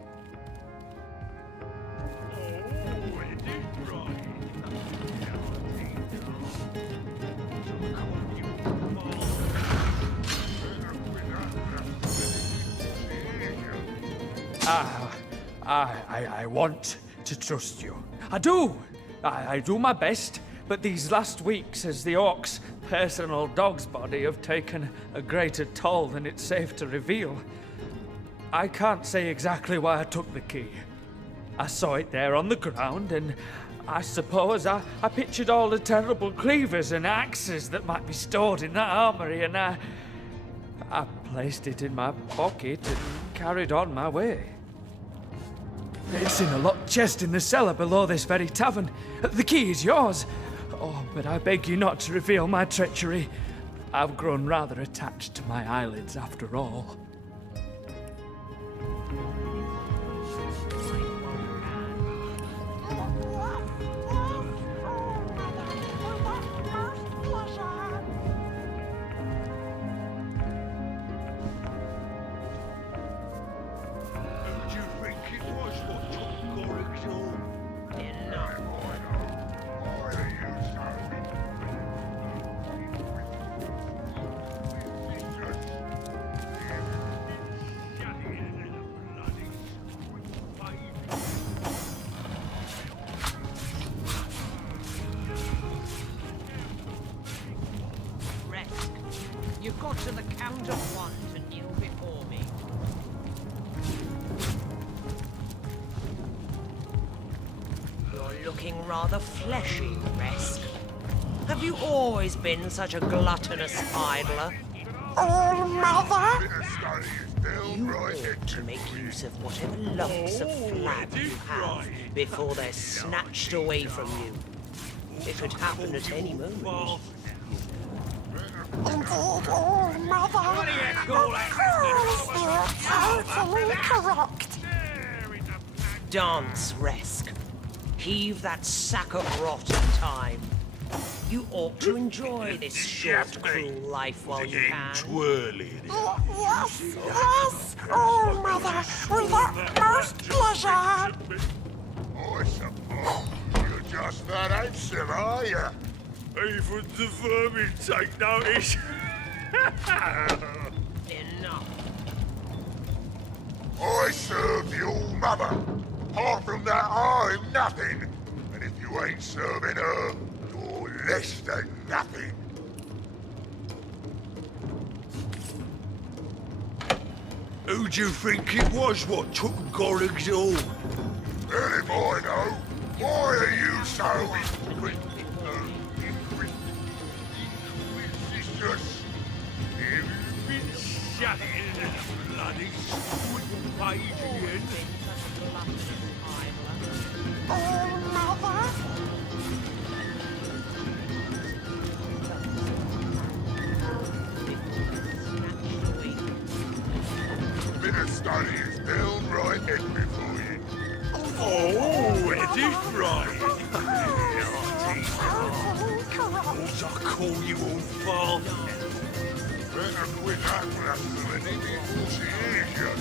I want to trust you. I do. I do my best, but these last weeks as the orc's personal dog's body have taken a greater toll than it's safe to reveal. I can't say exactly why I took the key. I saw it there on the ground, and I suppose I pictured all the terrible cleavers and axes that might be stored in that armory, and I placed it in my pocket and carried on my way. It's in a locked chest in the cellar below this very tavern. The key is yours. Oh, but I beg you not to reveal my treachery. I've grown rather attached to my eyelids after all. You've got to the count of one to kneel before me. You're looking rather fleshy, Resk. Have you always been such a gluttonous idler? Oh, Mother! You ought to make use of whatever lumps of flab you have before they're snatched away from you. It could happen at any moment. Indeed, oh, Mother! You're totally correct. Dance, Resk. Heave that sack of rot in time. You ought to enjoy this short, cruel life while you can. Twirling. Yes, yes, oh, Mother, with utmost pleasure. I suppose you're just that handsome, are you? Even the vermin take notice. Enough. I serve the All Mother. Apart from that, I'm nothing. And if you ain't serving her, you're less than nothing. Who do you think it was what took Gorig's all? Well, if I know, why are you so inquisitive? Have you been shut in a bloody squid cage again? Oh, Mother! Bit of study is downright epic for you. Oh, it is right. What I call you all father? Better quit that blasphemy before she hears you.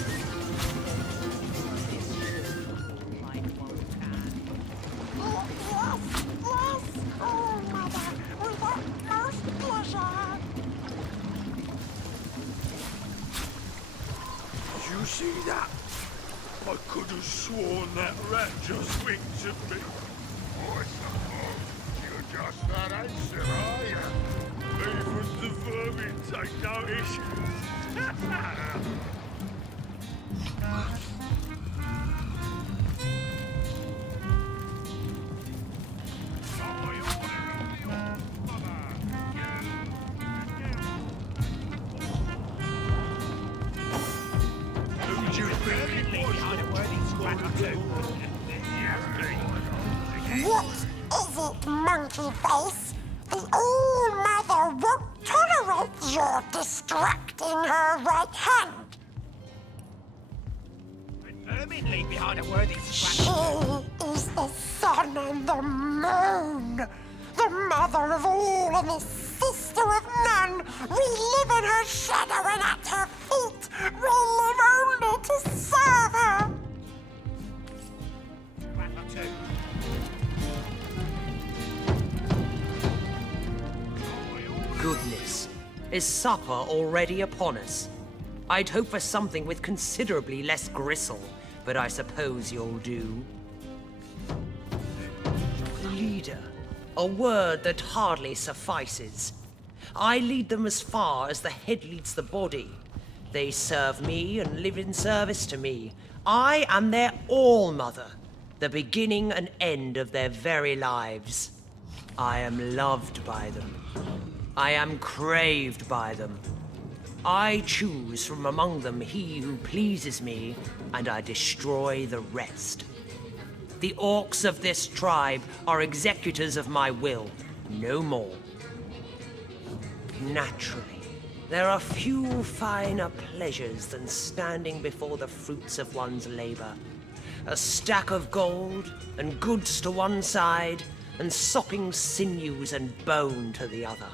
Yes, yes, oh, Mother, with utmost pleasure. Did you see that? I could have sworn that rat just winked at me. I suppose you're just that handsome, are you? Even the vermin take notice. Who do you think it was? What is it, monkey face? The All-Mother won't tolerate your distracting her right hand. Ermine leave behind a worthy She is the sun and the moon, the mother of all and the sister of none. We live in her shadow and at her feet. We live only to serve her. Goodness. Is supper already upon us? I'd hope for something with considerably less gristle, but I suppose you'll do. Leader. A word that hardly suffices. I lead them as far as the head leads the body. They serve me and live in service to me. I am their all-mother, the beginning and end of their very lives. I am loved by them. I am craved by them. I choose from among them he who pleases me, and I destroy the rest. The orcs of this tribe are executors of my will, no more. Naturally, there are few finer pleasures than standing before the fruits of one's labor. A stack of gold, and goods to one side, and sopping sinews and bone to the other.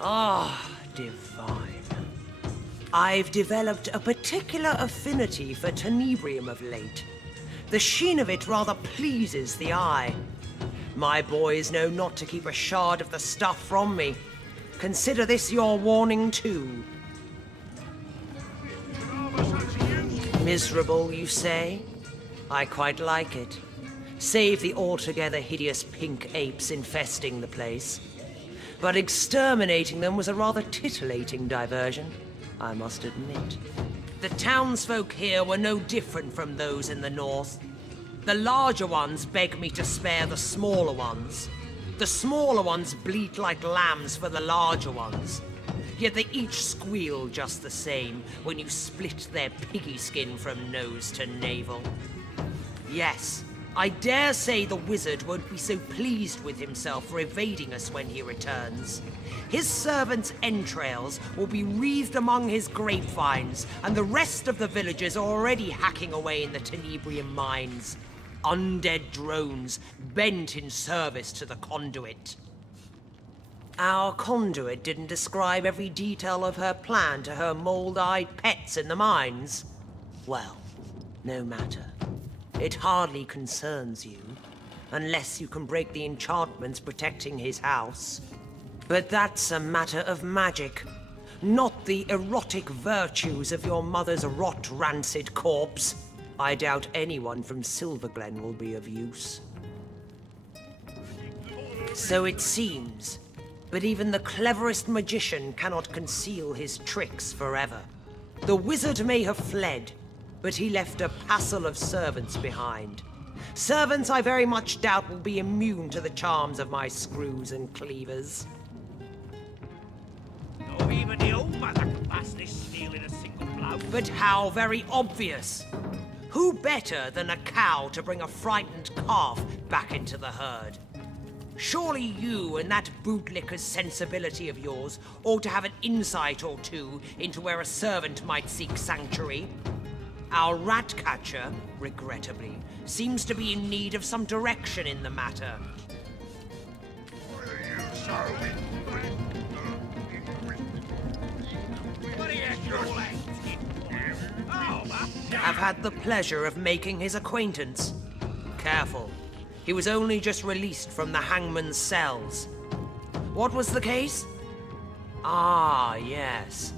Ah, divine. I've developed a particular affinity for tenebrium of late. The sheen of it rather pleases the eye. My boys know not to keep a shard of the stuff from me. Consider this your warning too. Miserable, you say? I quite like it. Save the altogether hideous pink apes infesting the place. But exterminating them was a rather titillating diversion, I must admit. The townsfolk here were no different from those in the north. The larger ones beg me to spare the smaller ones. The smaller ones bleat like lambs for the larger ones. Yet they each squeal just the same when you split their piggy skin from nose to navel. Yes, I dare say the wizard won't be so pleased with himself for evading us when he returns. His servants' entrails will be wreathed among his grapevines, and the rest of the villagers are already hacking away in the tenebrium mines. Undead drones bent in service to the conduit. Our conduit didn't describe every detail of her plan to her mold-eyed pets in the mines. Well, no matter. It hardly concerns you, unless you can break the enchantments protecting his house. But that's a matter of magic, not the erotic virtues of your mother's rot-rancid corpse. I doubt anyone from Silverglen will be of use. So it seems, but even the cleverest magician cannot conceal his tricks forever. The wizard may have fled, but he left a passel of servants behind. Servants I very much doubt will be immune to the charms of my screws and cleavers. Not even the old mother can pass this steel in a single blow. But how very obvious! Who better than a cow to bring a frightened calf back into the herd? Surely you and that bootlicker's sensibility of yours ought to have an insight or two into where a servant might seek sanctuary. Our rat catcher, regrettably, seems to be in need of some direction in the matter. I've had the pleasure of making his acquaintance. Careful. He was only just released from the hangman's cells. What was the case? Ah, yes.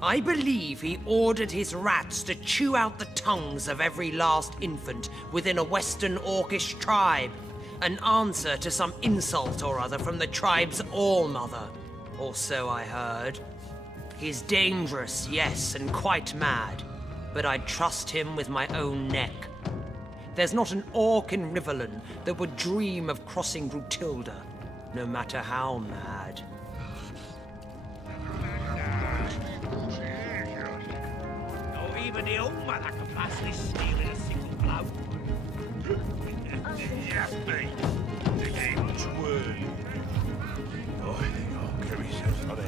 I believe he ordered his rats to chew out the tongues of every last infant within a Western Orcish tribe. An answer to some insult or other from the tribe's all-mother. Or so I heard. He's dangerous, yes, and quite mad. But I'd trust him with my own neck. There's not an orc in Riverland that would dream of crossing Rutilda, no matter how mad. Not even the old mother can pass this steel in a single blow. Yes, mate. The game's word. Oh, I think I'll carry some of it.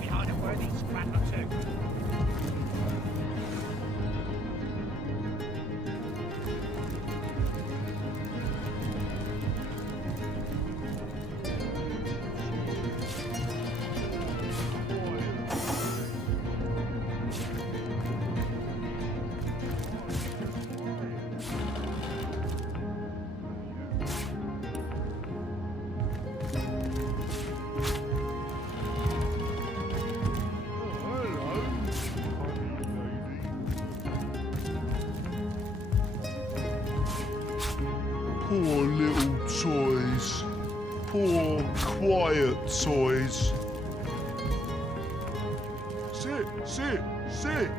Behind a worthy scrap or two. Poor little toys. Poor, quiet toys. Sit, sit, sit.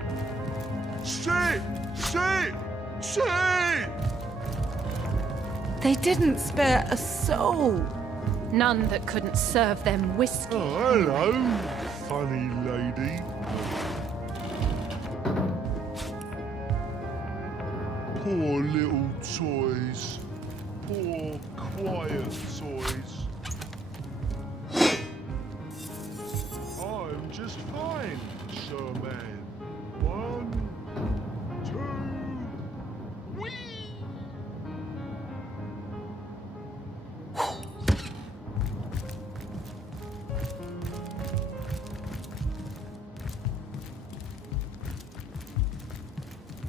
Sit, sit, sit. They didn't spare a soul. None that couldn't serve them whiskey. Oh, hello, funny lady. Poor little toys. Poor, quiet toys. I'm just fine, sir man. 1, 2, whee!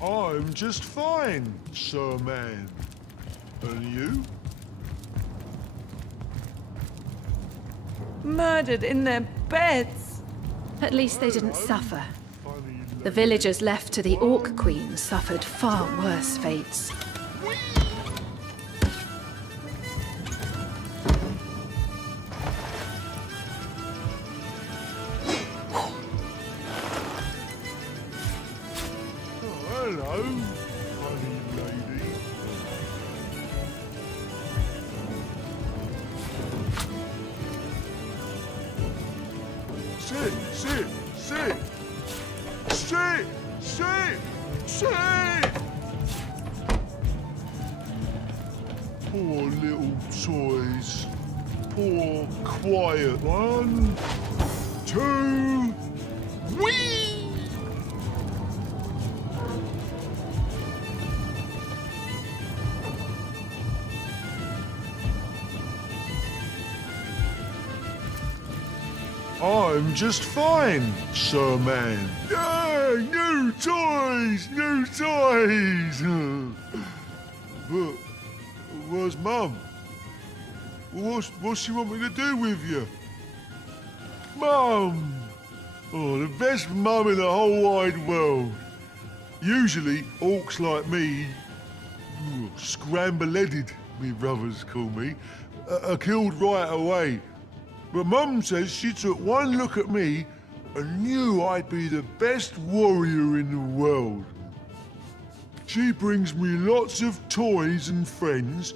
I'm just fine, sir man. And you? Murdered in their beds. At least they didn't suffer. The villagers left to the Orc Queen suffered far worse fates. Hello, funny lady. Sit, sit, sit. Sit, sit, sit. Poor little toys. Poor, quiet. 1, 2, whee! I'm just fine, sir man. Yeah, new toys, new toys. But where's Mum? What's she want me to do with you? Mum! Oh, the best mum in the whole wide world. Usually, orcs like me, scramble-headed, me brothers call me, are killed right away. But Mum says she took one look at me and knew I'd be the best warrior in the world. She brings me lots of toys and friends,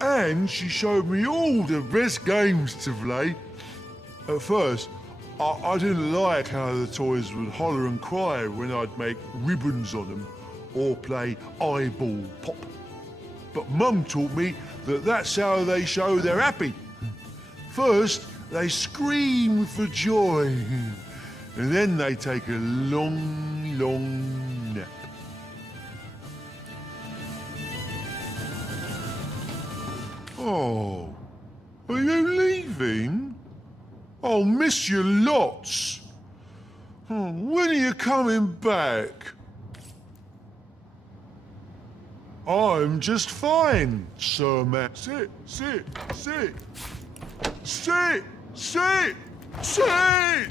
and she showed me all the best games to play. At first, I didn't like how the toys would holler and cry when I'd make ribbons on them or play eyeball pop. But Mum taught me that that's how they show they're happy. First, they scream for joy, and then they take a long, long nap. Oh, are you leaving? I'll miss you lots. Oh, when are you coming back? I'm just fine, sir man. Sit, sit, sit. Sit, sit, sit.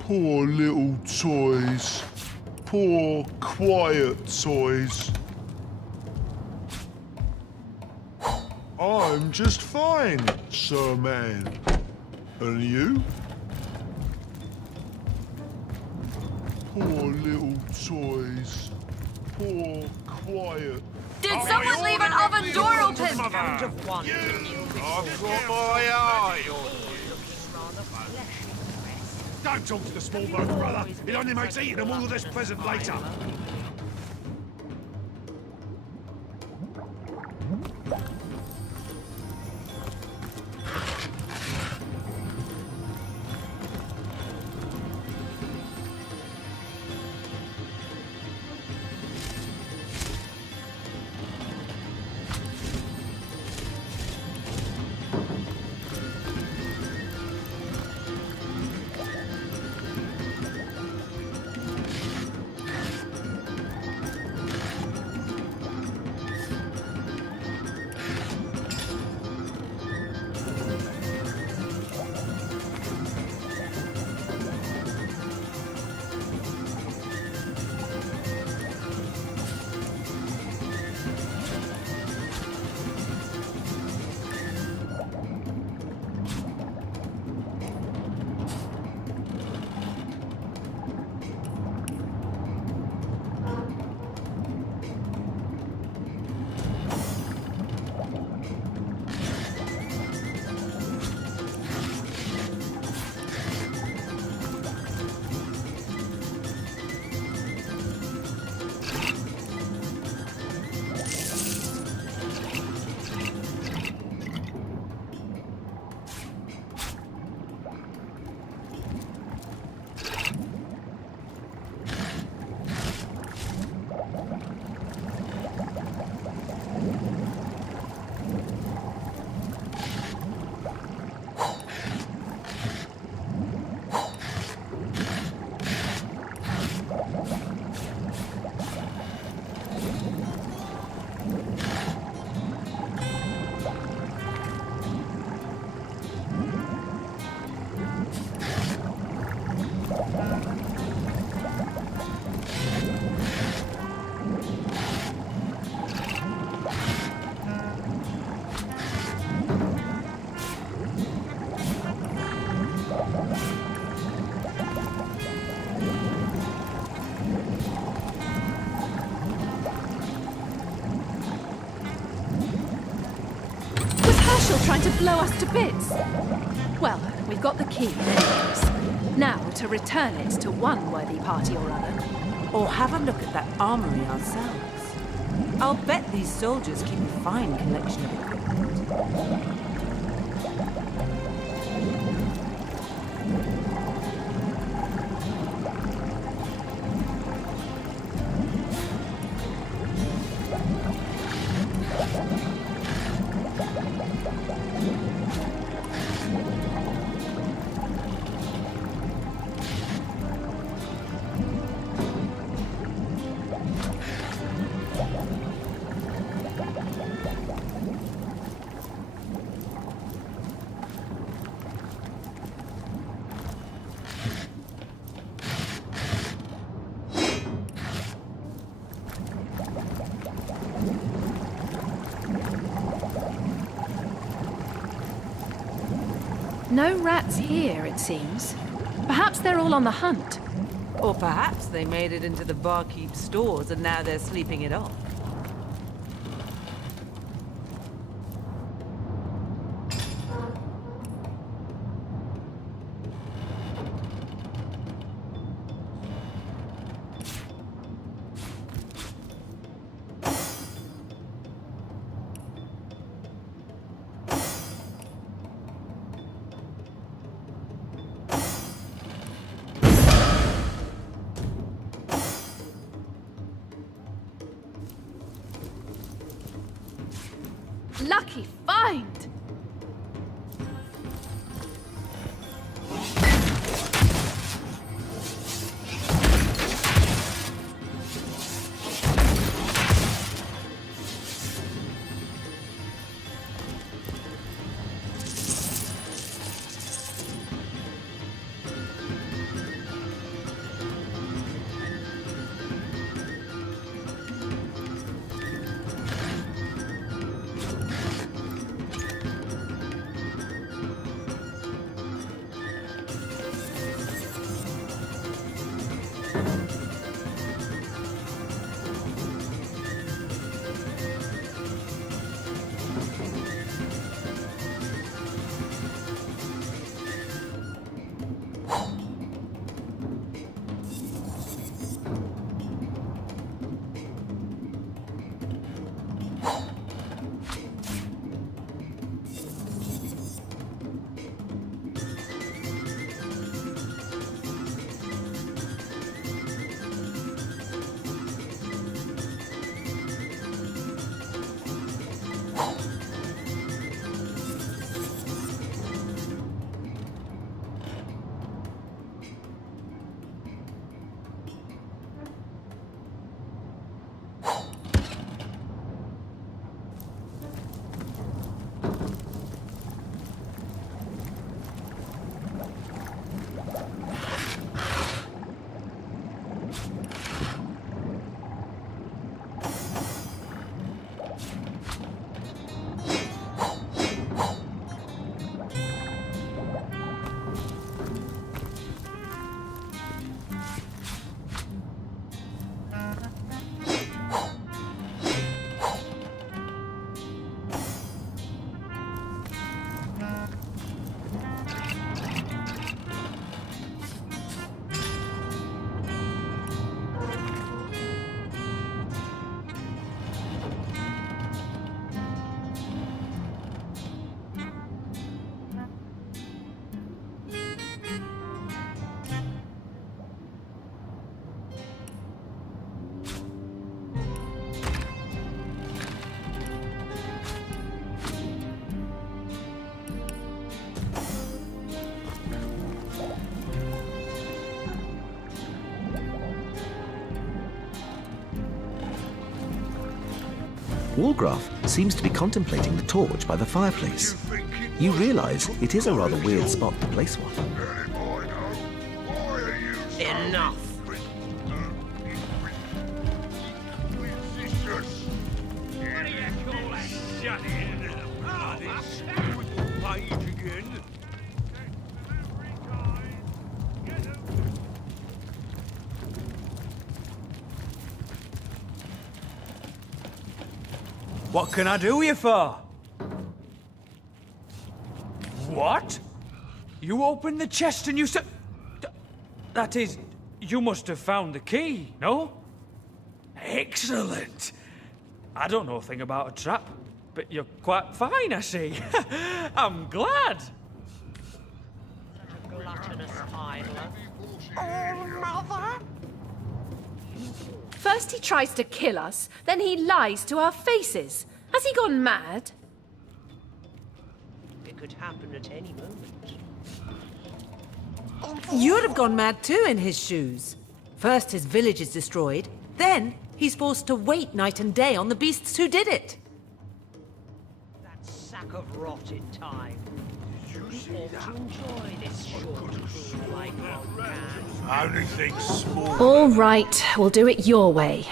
Poor little toys. Poor, quiet toys. I'm just fine, sir man. And you? Poor little toys. Poor, quiet. Did someone leave an oven door open? Count of 1. I've got my eye on you. Don't talk to the small bird, brother. It only makes eating them all this pleasant later. still trying to blow us to bits. Well, we've got the key anyways. Now to return it to one worthy party or other. Or have a look at that armory ourselves. I'll bet these soldiers keep a fine collection of equipment. No rats here, it seems. Perhaps they're all on the hunt. Or perhaps they made it into the barkeep's stores and now they're sleeping it off. Lucky find! Walgraf seems to be contemplating the torch by the fireplace. You realise it is a rather weird spot to place one. Enough! What can I do you for? What? You opened the chest and you said... That is, you must have found the key, no? Excellent. I don't know a thing about a trap, but you're quite fine, I see. I'm glad. Oh, Mother! First he tries to kill us, then he lies to our faces. Has he gone mad? It could happen at any moment. You'd have gone mad too in his shoes. First his village is destroyed, then he's forced to wait night and day on the beasts who did it. That sack of rot in time. You ought to enjoy this short cruel life one can. Only think small. All right, we'll do it your way.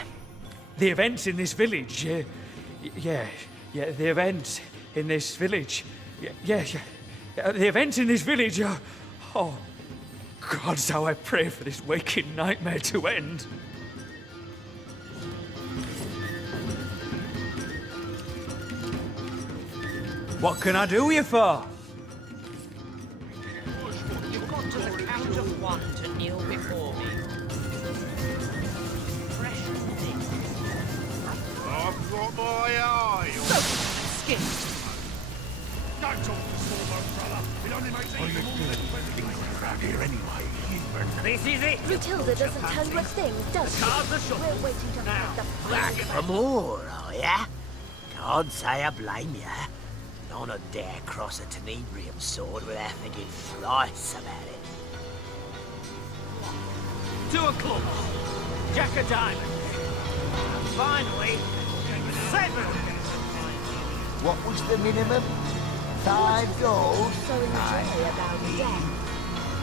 The events in this village, the events in this village, the events in this village are... Oh, God's how I pray for this waking nightmare to end. What can I do you for? You've got to the count of one to kneel before me. Precious thing. I've got my eye on Skin. Don't talk to small brother. It only makes it around here anyway. This is it. Matilda doesn't tell you a thing, does she? Cards are shuffled. We're waiting to find the Back final for battle. more, are ya? Can't say I blame ya. None would dare cross a tenebrium sword without thinking thrice about it. 2 o'clock. Jack of diamonds. And finally, 7. What was the minimum? 5 gold? So enjoy about death.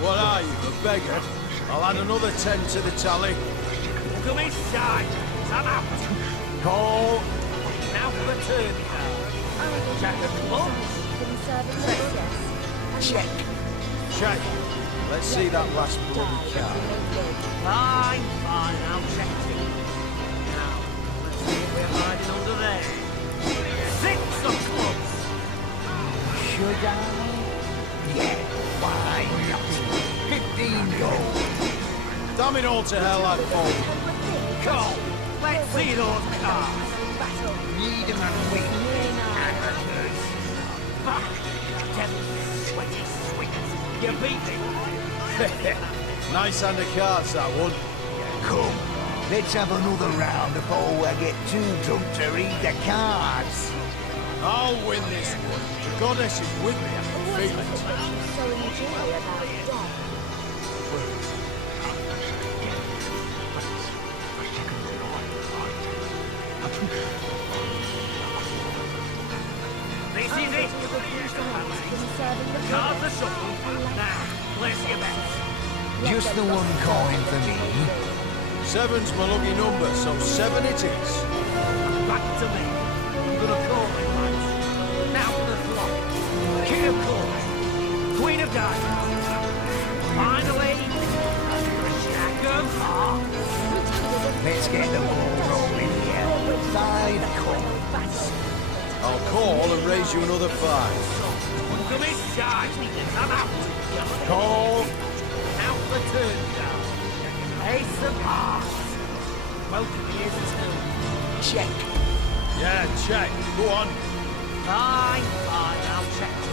What are you, a beggar? I'll add another 10 to the tally. Come inside. I'm out. Call. Now for the turn card. Jack of clubs. Been serving the yes. Check. Check. Let's see that last bloody card. Fine, I'll check it. Now, let's see if we're hiding under there. 6 of clubs. Should I? Yeah, why not? 15 gold. Damn it all to hell, I'd fold. Go. Let's see those cards. Need 'em and win. Fuck. Devil sweaty sweetness. You beat me. Nice hand of cards, that one. Come, let's have another round before I get too drunk to read the cards. I'll win this one. The goddess is with me, I can feel it. So enjoy about death. This is it. Cards are shuffled. Now, place your bets. Just the one coin for me. 7's my lucky number, so 7 it is. Back to me. I'm gonna call it right. Now for the flop. King of clubs. Queen of diamonds. Finally, a jack of hearts. Let's get the ball rolling here. 5 coins. I'll call and raise you another 5. Come inside. I'm out. Call. Now for the turn down. Ace of hearts. Welcome here to 2. Check. Yeah, check. Go on. Fine, I'll check it.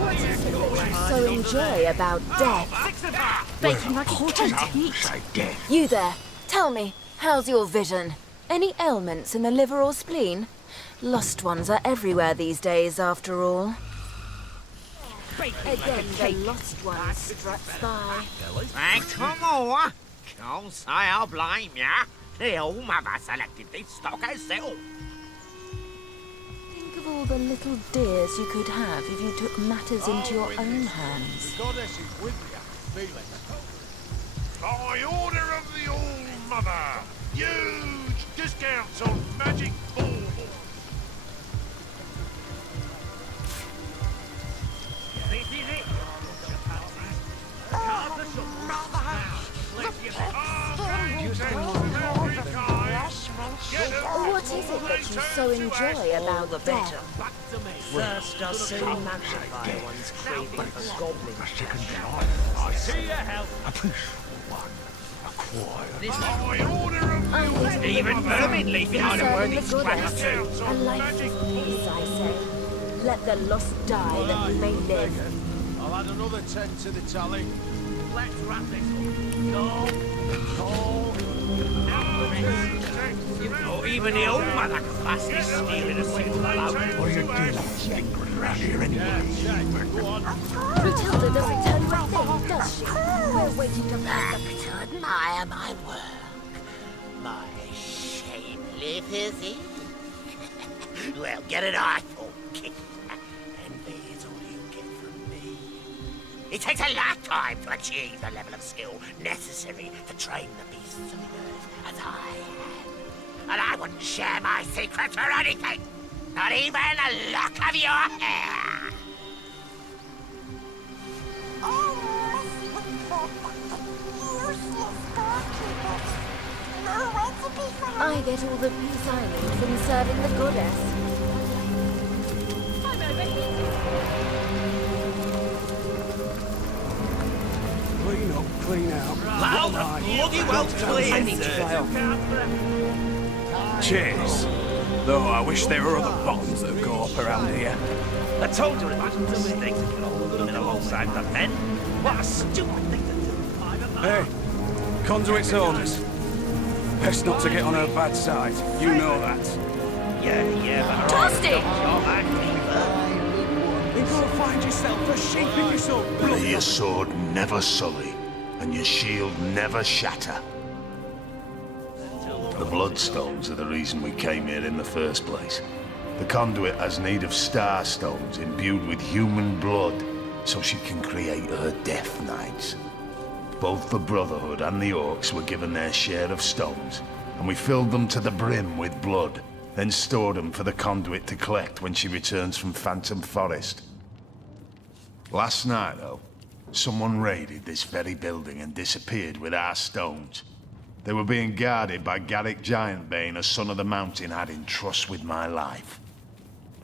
What is it that you so enjoy about death? 6 of hearts. Baking like a cake. Say death. You there, tell me, how's your vision? Any ailments in the liver or spleen? Lost ones are everywhere these days, after all. Again, the lost ones struts by. Thanks for more. Can't say I'll blame ya. The old mother selected this stock herself. Think of all the little dears you could have if you took matters into your own hands. The goddess is with me, I can feel it. By order of the All Mother, huge discounts on magic baubles. This is it. Cards are shuffled. What is it that you so so enjoy about the better. death. Thirst does soon magnify one's craving for goblin chicken. I see your help. A piece, one, a quarter. Even vermin leaf behind a worthy The scrap goddess, too. a life of peace, I say. Let the lost die that we may live. I'll add another 10 to the tally. Let's wrap this up. No. Not even the old mother can pass this stealing a single load. What are you doing? Around here anyway. Matilda doesn't tell you a thing, does she? We're waiting to find the... To admire my work. My shapely physique. Well, get an eyeful, kid. And there's all you get from me. It takes a lifetime to achieve the level of skill necessary to train the beasts of the earth as I have. And I wouldn't share my secrets for anything. Not even a lock of your hair. I get all the peace I need from serving the goddess. Clean up, clean out. Loud, bloody well clean. Cheers. Though I wish there were other bombs that go up around here. I told you it wasn't a mistake to kill all of them in alongside the men. What a stupid thing to do. Hey, Conduit's orders. Best not to get on her bad side. You know that. Yeah, but... Toasty! Then go find yourself a sheep if you saw blood. May your sword never sully, and your shield never shatter. The Bloodstones are the reason we came here in the first place. The Conduit has need of star stones imbued with human blood, so she can create her Death Knights. Both the Brotherhood and the Orcs were given their share of stones, and we filled them to the brim with blood, then stored them for the Conduit to collect when she returns from Phantom Forest. Last night, though, someone raided this very building and disappeared with our stones. They were being guarded by Garrick Giantbane, a son of the mountain had in trust with my life.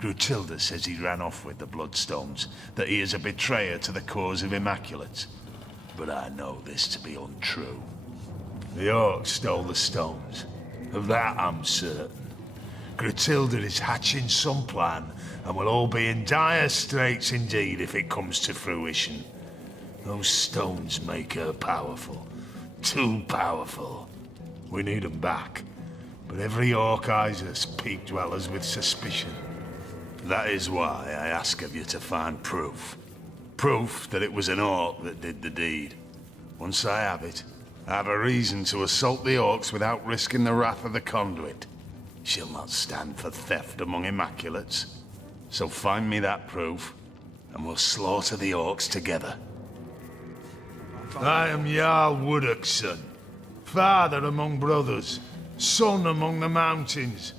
Grutilda says he ran off with the Bloodstones, that he is a betrayer to the cause of Immaculates. But I know this to be untrue. The Orcs stole the stones. Of that I'm certain. Grutilda is hatching some plan, and we'll all be in dire straits indeed if it comes to fruition. Those stones make her powerful. Too powerful. We need them back. But every Orc eyes us peak dwellers with suspicion. That is why I ask of you to find proof. Proof that it was an Orc that did the deed. Once I have it, I have a reason to assault the Orcs without risking the wrath of the Conduit. She'll not stand for theft among Immaculates. So find me that proof, and we'll slaughter the Orcs together. I am Jarl Woodok's son, father among brothers, son among the mountains.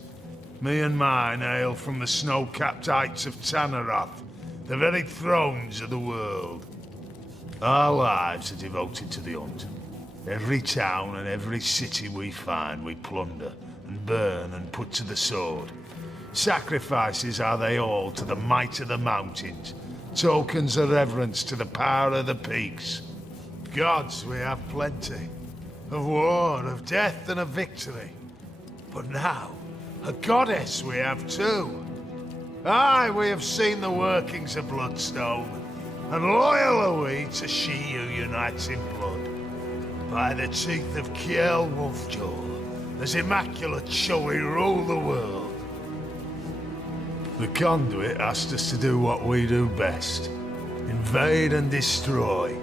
Me and mine hail from the snow-capped heights of Tanaroth, the very thrones of the world. Our lives are devoted to the hunt. Every town and every city we find, we plunder and burn and put to the sword. Sacrifices are they all to the might of the mountains, tokens of reverence to the power of the peaks. Gods we have plenty, of war, of death and of victory. But now, a goddess we have too. Aye, we have seen the workings of Bloodstone, and loyal are we to she who unites in blood. By the teeth of Kiel Wolfjaw, as immaculate shall we rule the world. The Conduit asked us to do what we do best, invade and destroy.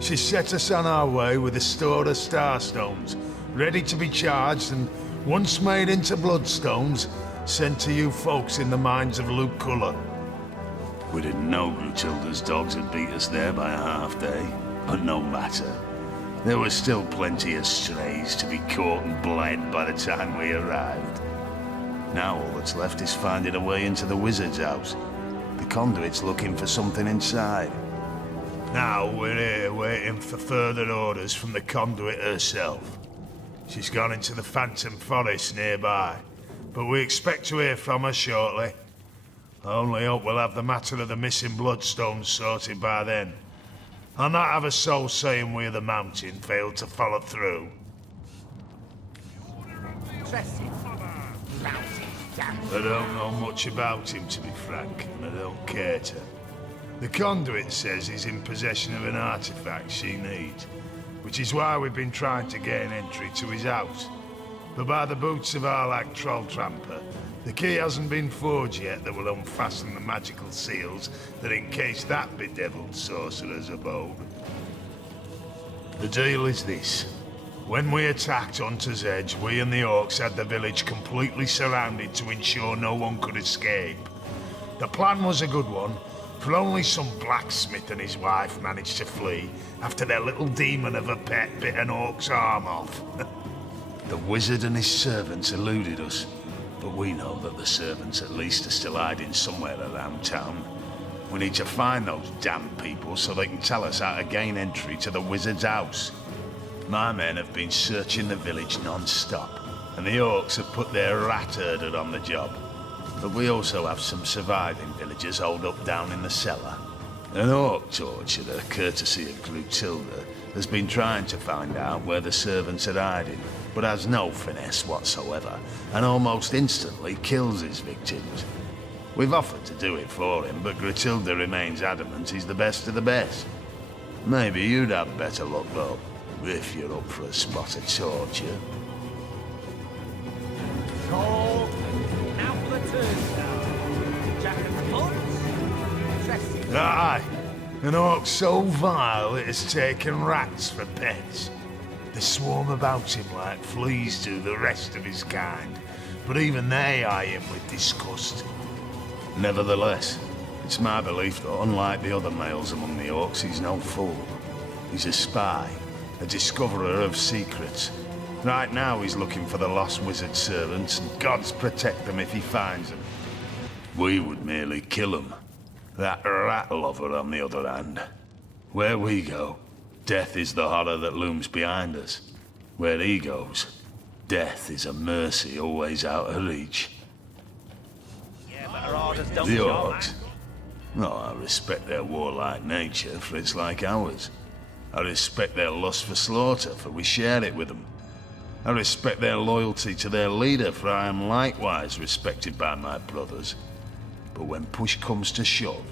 She set us on our way with a store of Starstones, ready to be charged and, once made into Bloodstones, sent to you folks in the mines of Luke Cullen. We didn't know Grutilda's dogs had beat us there by a half day, but no matter. There were still plenty of strays to be caught and bled by the time we arrived. Now all that's left is finding a way into the wizard's house. The Conduit's looking for something inside. Now we're here waiting for further orders from the Conduit herself. She's gone into the Phantom Forest nearby, but we expect to hear from her shortly. I only hope we'll have the matter of the missing bloodstones sorted by then. I'll not have a soul saying we of the mountain failed to follow through. I don't know much about him, to be frank, and I don't care to. The conduit says he's in possession of an artifact she needs, which is why we've been trying to gain entry to his house. But by the boots of our lag troll tramper, the key hasn't been forged yet that will unfasten the magical seals that encase that bedeviled sorcerer's abode. The deal is this. When we attacked Hunter's Edge, we and the orcs had the village completely surrounded to ensure no one could escape. The plan was a good one, for only some blacksmith and his wife managed to flee after their little demon of a pet bit an orc's arm off. The wizard and his servants eluded us, but we know that the servants at least are still hiding somewhere around town. We need to find those damn people so they can tell us how to gain entry to the wizard's house. My men have been searching the village non-stop, and the orcs have put their rat herder on the job. But we also have some surviving villagers holed up down in the cellar. An orc torturer, courtesy of Glutilda, has been trying to find out where the servants are hiding, but has no finesse whatsoever, and almost instantly kills his victims. We've offered to do it for him, but Glutilda remains adamant he's the best of the best. Maybe you'd have better luck, though, if you're up for a spot of torture. Now for the turnstile. Jack and Punch. Aye, an orc so vile it has taken rats for pets. They swarm about him like fleas do the rest of his kind, but even they eye him with disgust. Nevertheless, it's my belief that unlike the other males among the orcs, he's no fool. He's a spy, a discoverer of secrets. Right now he's looking for the lost wizard servants, and gods protect them if he finds them. We would merely kill him. That rat lover, on the other hand. Where we go, death is the horror that looms behind us. Where he goes, death is a mercy always out of reach. Yeah, but our orders don't The show, orcs? No, I respect their warlike nature, for it's like ours. I respect their lust for slaughter, for we share it with them. I respect their loyalty to their leader, for I am likewise respected by my brothers. But when push comes to shove,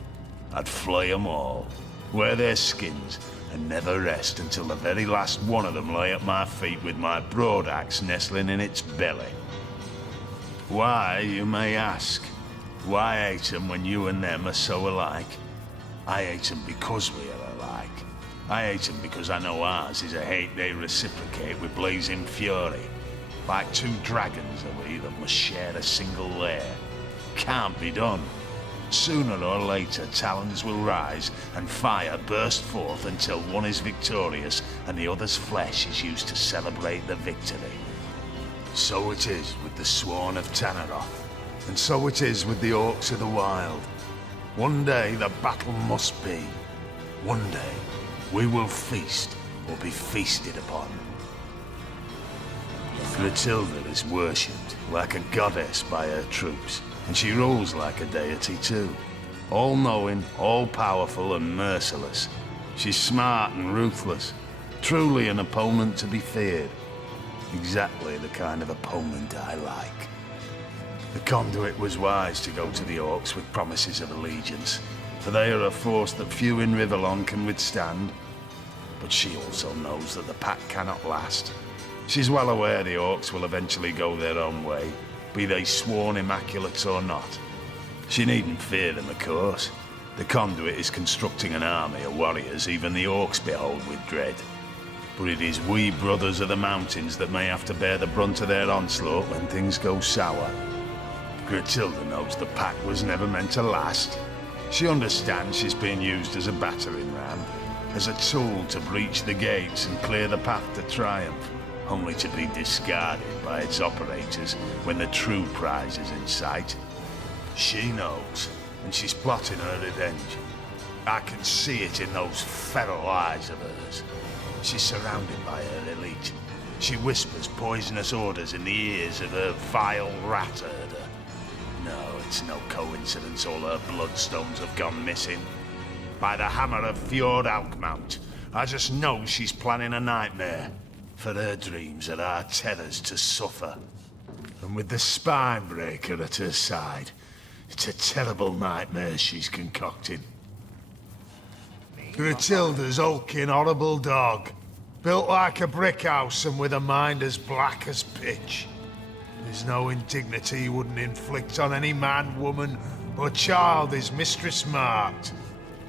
I'd flay them all, wear their skins, and never rest until the very last one of them lay at my feet with my broadaxe nestling in its belly. Why, you may ask? Why hate them when you and them are so alike? I hate them because we are alike. I hate them because I know ours is a hate they reciprocate with blazing fury. Like two dragons are we that must share a single lair. Can't be done. Sooner or later, talons will rise and fire burst forth until one is victorious and the other's flesh is used to celebrate the victory. So it is with the Sworn of Tanneroth, and so it is with the Orcs of the Wild. One day the battle must be. One day we will feast or be feasted upon. Glutilda is worshipped like a goddess by her troops, and she rules like a deity too. All-knowing, all-powerful and merciless. She's smart and ruthless, truly an opponent to be feared. Exactly the kind of opponent I like. The Conduit was wise to go to the Orcs with promises of allegiance, for they are a force that few in Rivellon can withstand. But she also knows that the pact cannot last. She's well aware the Orcs will eventually go their own way, be they sworn immaculates or not. She needn't fear them, of course. The Conduit is constructing an army of warriors even the Orcs behold with dread. But it is we brothers of the mountains that may have to bear the brunt of their onslaught when things go sour. Glutilda knows the pact was never meant to last. She understands she's being used as a battering ram, as a tool to breach the gates and clear the path to triumph, only to be discarded by its operators when the true prize is in sight. She knows, and she's plotting her revenge. I can see it in those feral eyes of hers. She's surrounded by her elite. She whispers poisonous orders in the ears of her vile rat herder. No, it's no coincidence all her bloodstones have gone missing. By the hammer of Fjord Alkmount, I just know she's planning a nightmare. For her dreams are our terrors to suffer. And with the spine breaker at her side, it's a terrible nightmare she's concocted. Gratilda's hulking, horrible dog. Built like a brick house and with a mind as black as pitch. There's no indignity he wouldn't inflict on any man, woman, or child his mistress marked.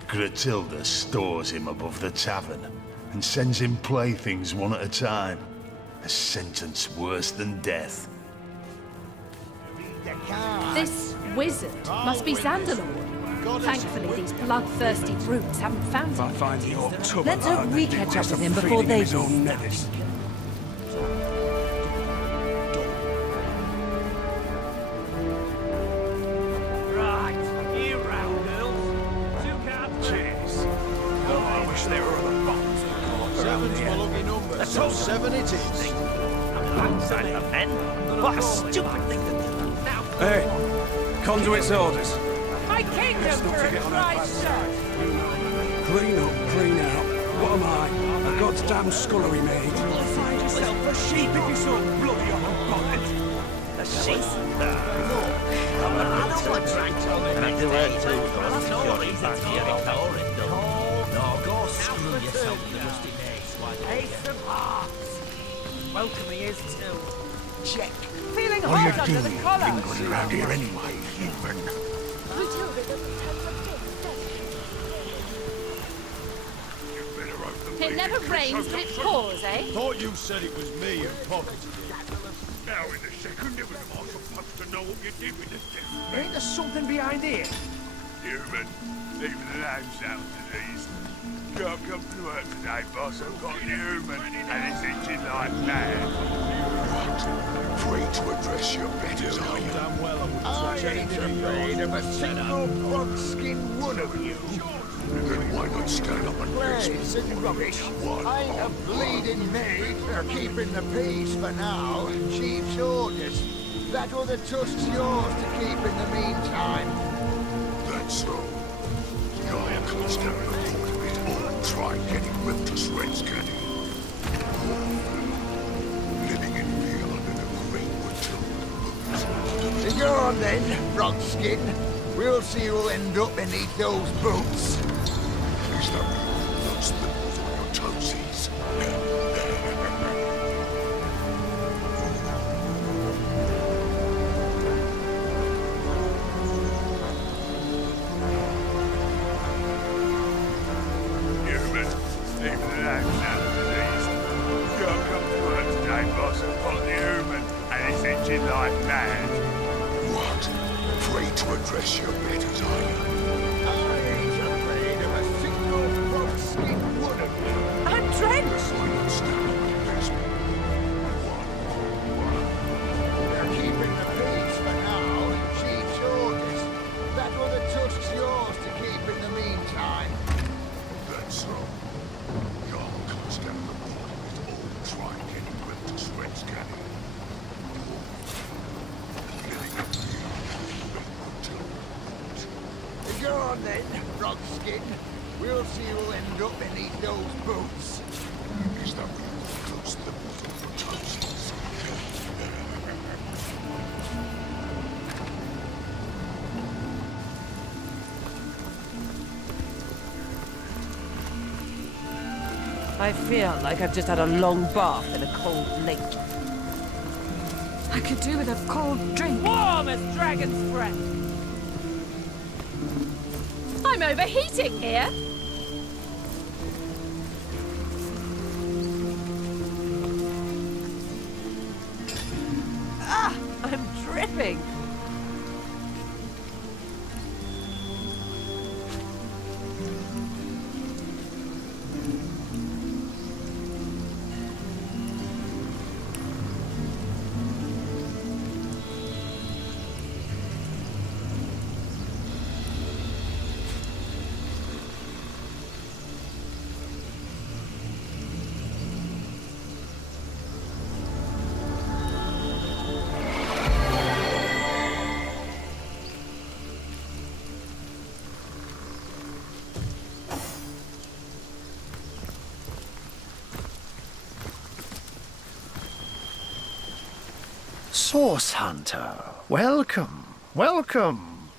Gratilda stores him above the tavern and sends him playthings one at a time. A sentence worse than death. This wizard must be Zandalor. Thankfully, these bloodthirsty brutes haven't found him. If I find the orc tub Let's hope alive, we then catch he up gets with a him before feeding they his do. own medicine. Right, you round, girls. 2 cards. Cheers. Oh, I wish there were other bottles to call up around Seven's here. my lucky number, so 7 it is. Alongside of men? What a stupid thing to do. Now, Hey, conduit's orders. My kingdom Best not for to a get on our bad Christ's side. Clean up, clean out. What am I? A goddamn scullery maid? You'll find yourself a sheep if you're so bloody on a bonnet. a sheep. I know what drank and I do it too. You're in back here, ignore it, no, go screw yourself, you rusty mace. Ace of hearts. Welcome he is too. Check. Feeling What are you hot under the doing collar. lingering around here anyway, human? Matilda doesn't tell you a thing, does she? You better open the It never rains, but it pours, eh? Thought you said it was me who pocketed it. Now in a second, it was am I supposed to know what you did with the thing? Ain't there something behind here? Human, leaving the names out to these. Can't come to work today, boss. I've got human, and it's itching like mad. What? Free to address your betters, are you? Damn well I wouldn't I touch ain't anything of afraid yours. of a single frog-skin one of you. Then why not stand up and face me? Plays and rubbish. I ain't a bleeding maid for keeping the peace for now. Chief's orders. That other tusk's yours to keep in the meantime. That's so. Y'all can't stand the thought of it all. Try getting ripped to shreds, can he? Living in fear under the great Matilda. Go on then, frog-skin. We'll see who'll end up beneath those boots. Please don't move those spindles on your toesies. Human, leave the names out of these. Can't come to work today, boss. I've got the human, and it's itching like mad. What? Free to address your betters, are you? I ain't afraid of a single frog-skin one of you. I'm drenched. Why not stand up and face me? We're keeping the peace for now. Chief's orders. That other tusk's yours to keep in the meantime. That's so. Y'all can't stand the thought of it all. Try getting ripped to shreds, can he? Living in fear Go on then, frog-skin. We'll see who'll end up beneath those boots. Is that real close to the bottom of your toesies? I feel like I've just had a long bath in a cold lake. I could do with a cold drink. Warm as dragon's breath. I'm overheating here. Ah, I'm dripping. Source Hunter, welcome, welcome.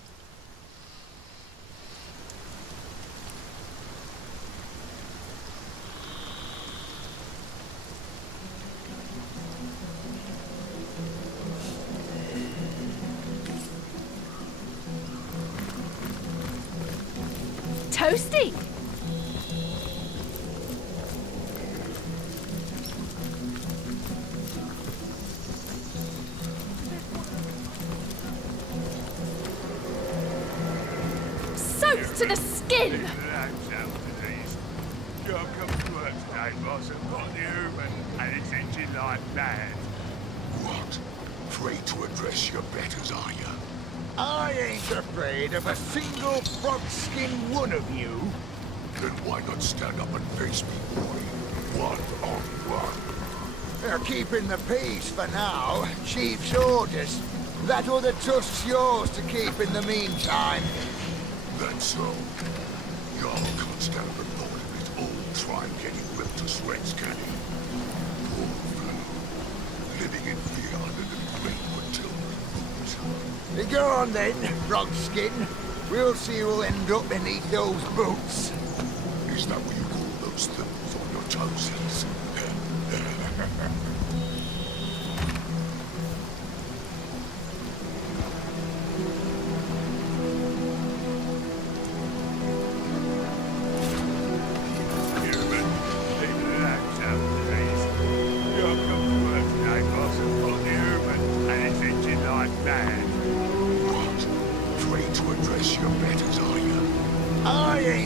Toasty! Soaked to the skin! You're come to work today, boss, and got the human, and it's engine like mad. What? Afraid to address your betters, are you? I ain't afraid of a single frog-skin one of you. Then why not stand up and face me, boy? One-on-one. They're keeping the peace for now. Chief's orders. That other tusk's yours to keep in the meantime. That's so. Y'all can't stand up and hold it all try getting ripped to shreds, can he? Poor fellow. Living in fear under the great Matilda. Go on then, Frogskin. We'll see who'll end up beneath those boots. Is that what you call those things on your toesies?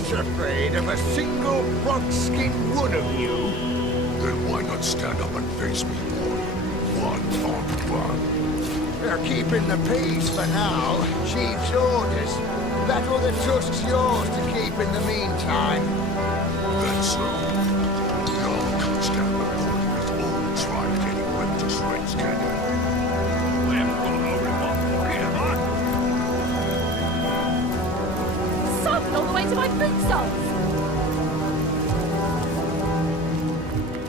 Afraid of a single frog-skin one of you? Then why not stand up and face me, boy? One-on-one. They're keeping the peace for now. Chief's orders. That other tusk's yours to keep in the meantime. That's so. Y'all can't stand up and hold it all try getting ripped to shreds, can you? We haven't got over in one pocket, have I? Soaked all the way to my boot soles!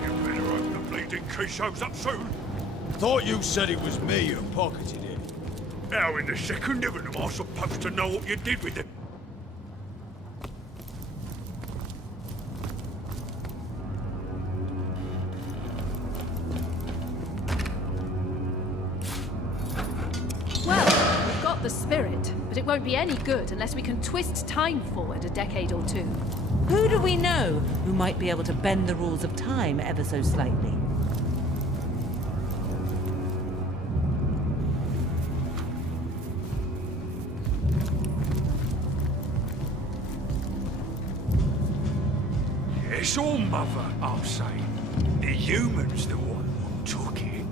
You better hope the bleeding key shows up soon. Thought you said it was me who pocketed it. How in the second heaven am I supposed to know what you did with it? Well, we've got the spirit, but it won't be any good unless we can twist time forward a decade or two. Who do we know who might be able to bend the rules of time ever so slightly? It's all mother, I'll say. The human's the one who took it.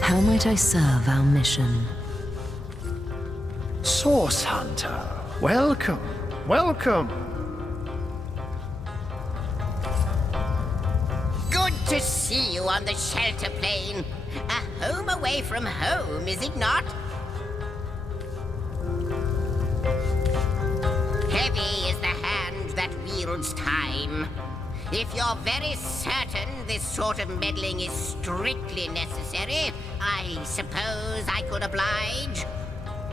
How might I serve our mission? Source Hunter, welcome, welcome. Good to see you on the shelter plane. A home away from home, is it not? Heavy is the hand that wields time. If you're very certain this sort of meddling is strictly necessary, I suppose I could oblige.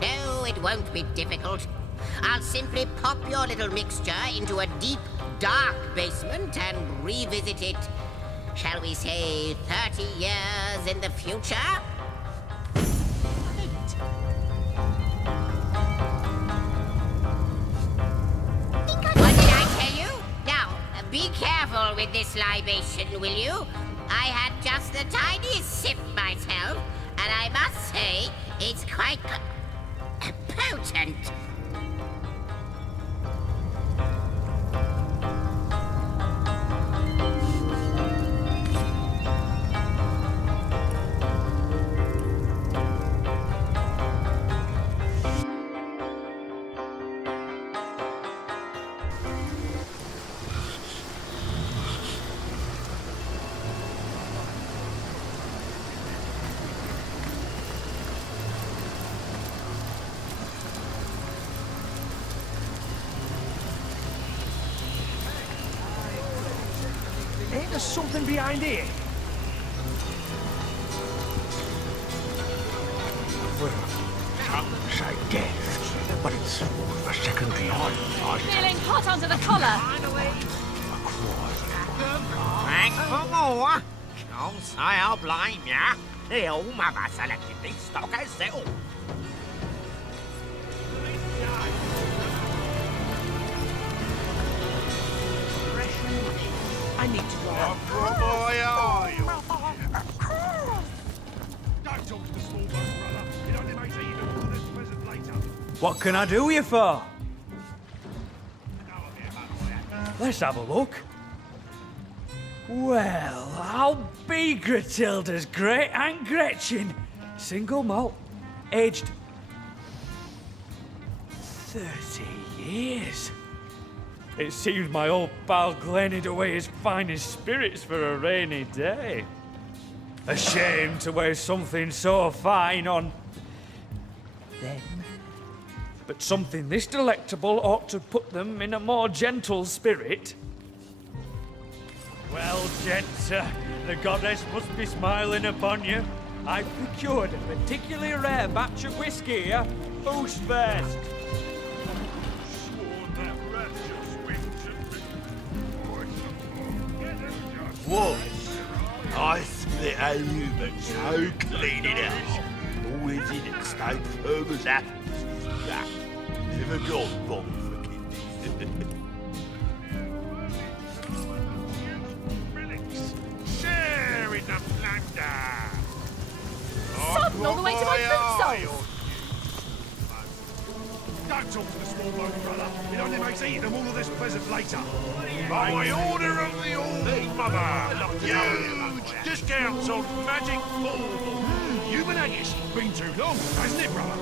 No, it won't be difficult. I'll simply pop your little mixture into a deep, dark basement and revisit it, shall we say, 30 years in the future? What did I tell you? Now, be careful with this libation, will you? I had just the tiniest sip myself, and I must say, it's quite potent. Ain't there something behind here? Well, some say death, but it's a secondary life. Feeling hot under the collar. Back for more? Can't say I'll blame ya. The old mother selected these stock herself. I need to go. Don't talk to the small boat, brother. It only makes it even more this present later. What can I do you for? Let's have a look. Well, I'll be Gratilda's great Aunt Gretchen. Single malt, aged 30 years. It seems my old pal Glenn hid away his finest spirits for a rainy day. A shame to waste something so fine on them. But something this delectable ought to put them in a more gentle spirit. Well, gents, the goddess must be smiling upon you. I've procured a particularly rare batch of whiskey here. Who's first? What? I split a human, so clean it out. Always in it, stay firm as apples. Yeah, never gone wrong for kidneys. Share in the plunder. Sodden all the way to my boot soles. Don't talk to the small boat, brother. It only makes eating them all of this pleasant later. By order of the Old Mother, huge discounts on magic baubles. Human haggis. Been too long, hasn't it, brother?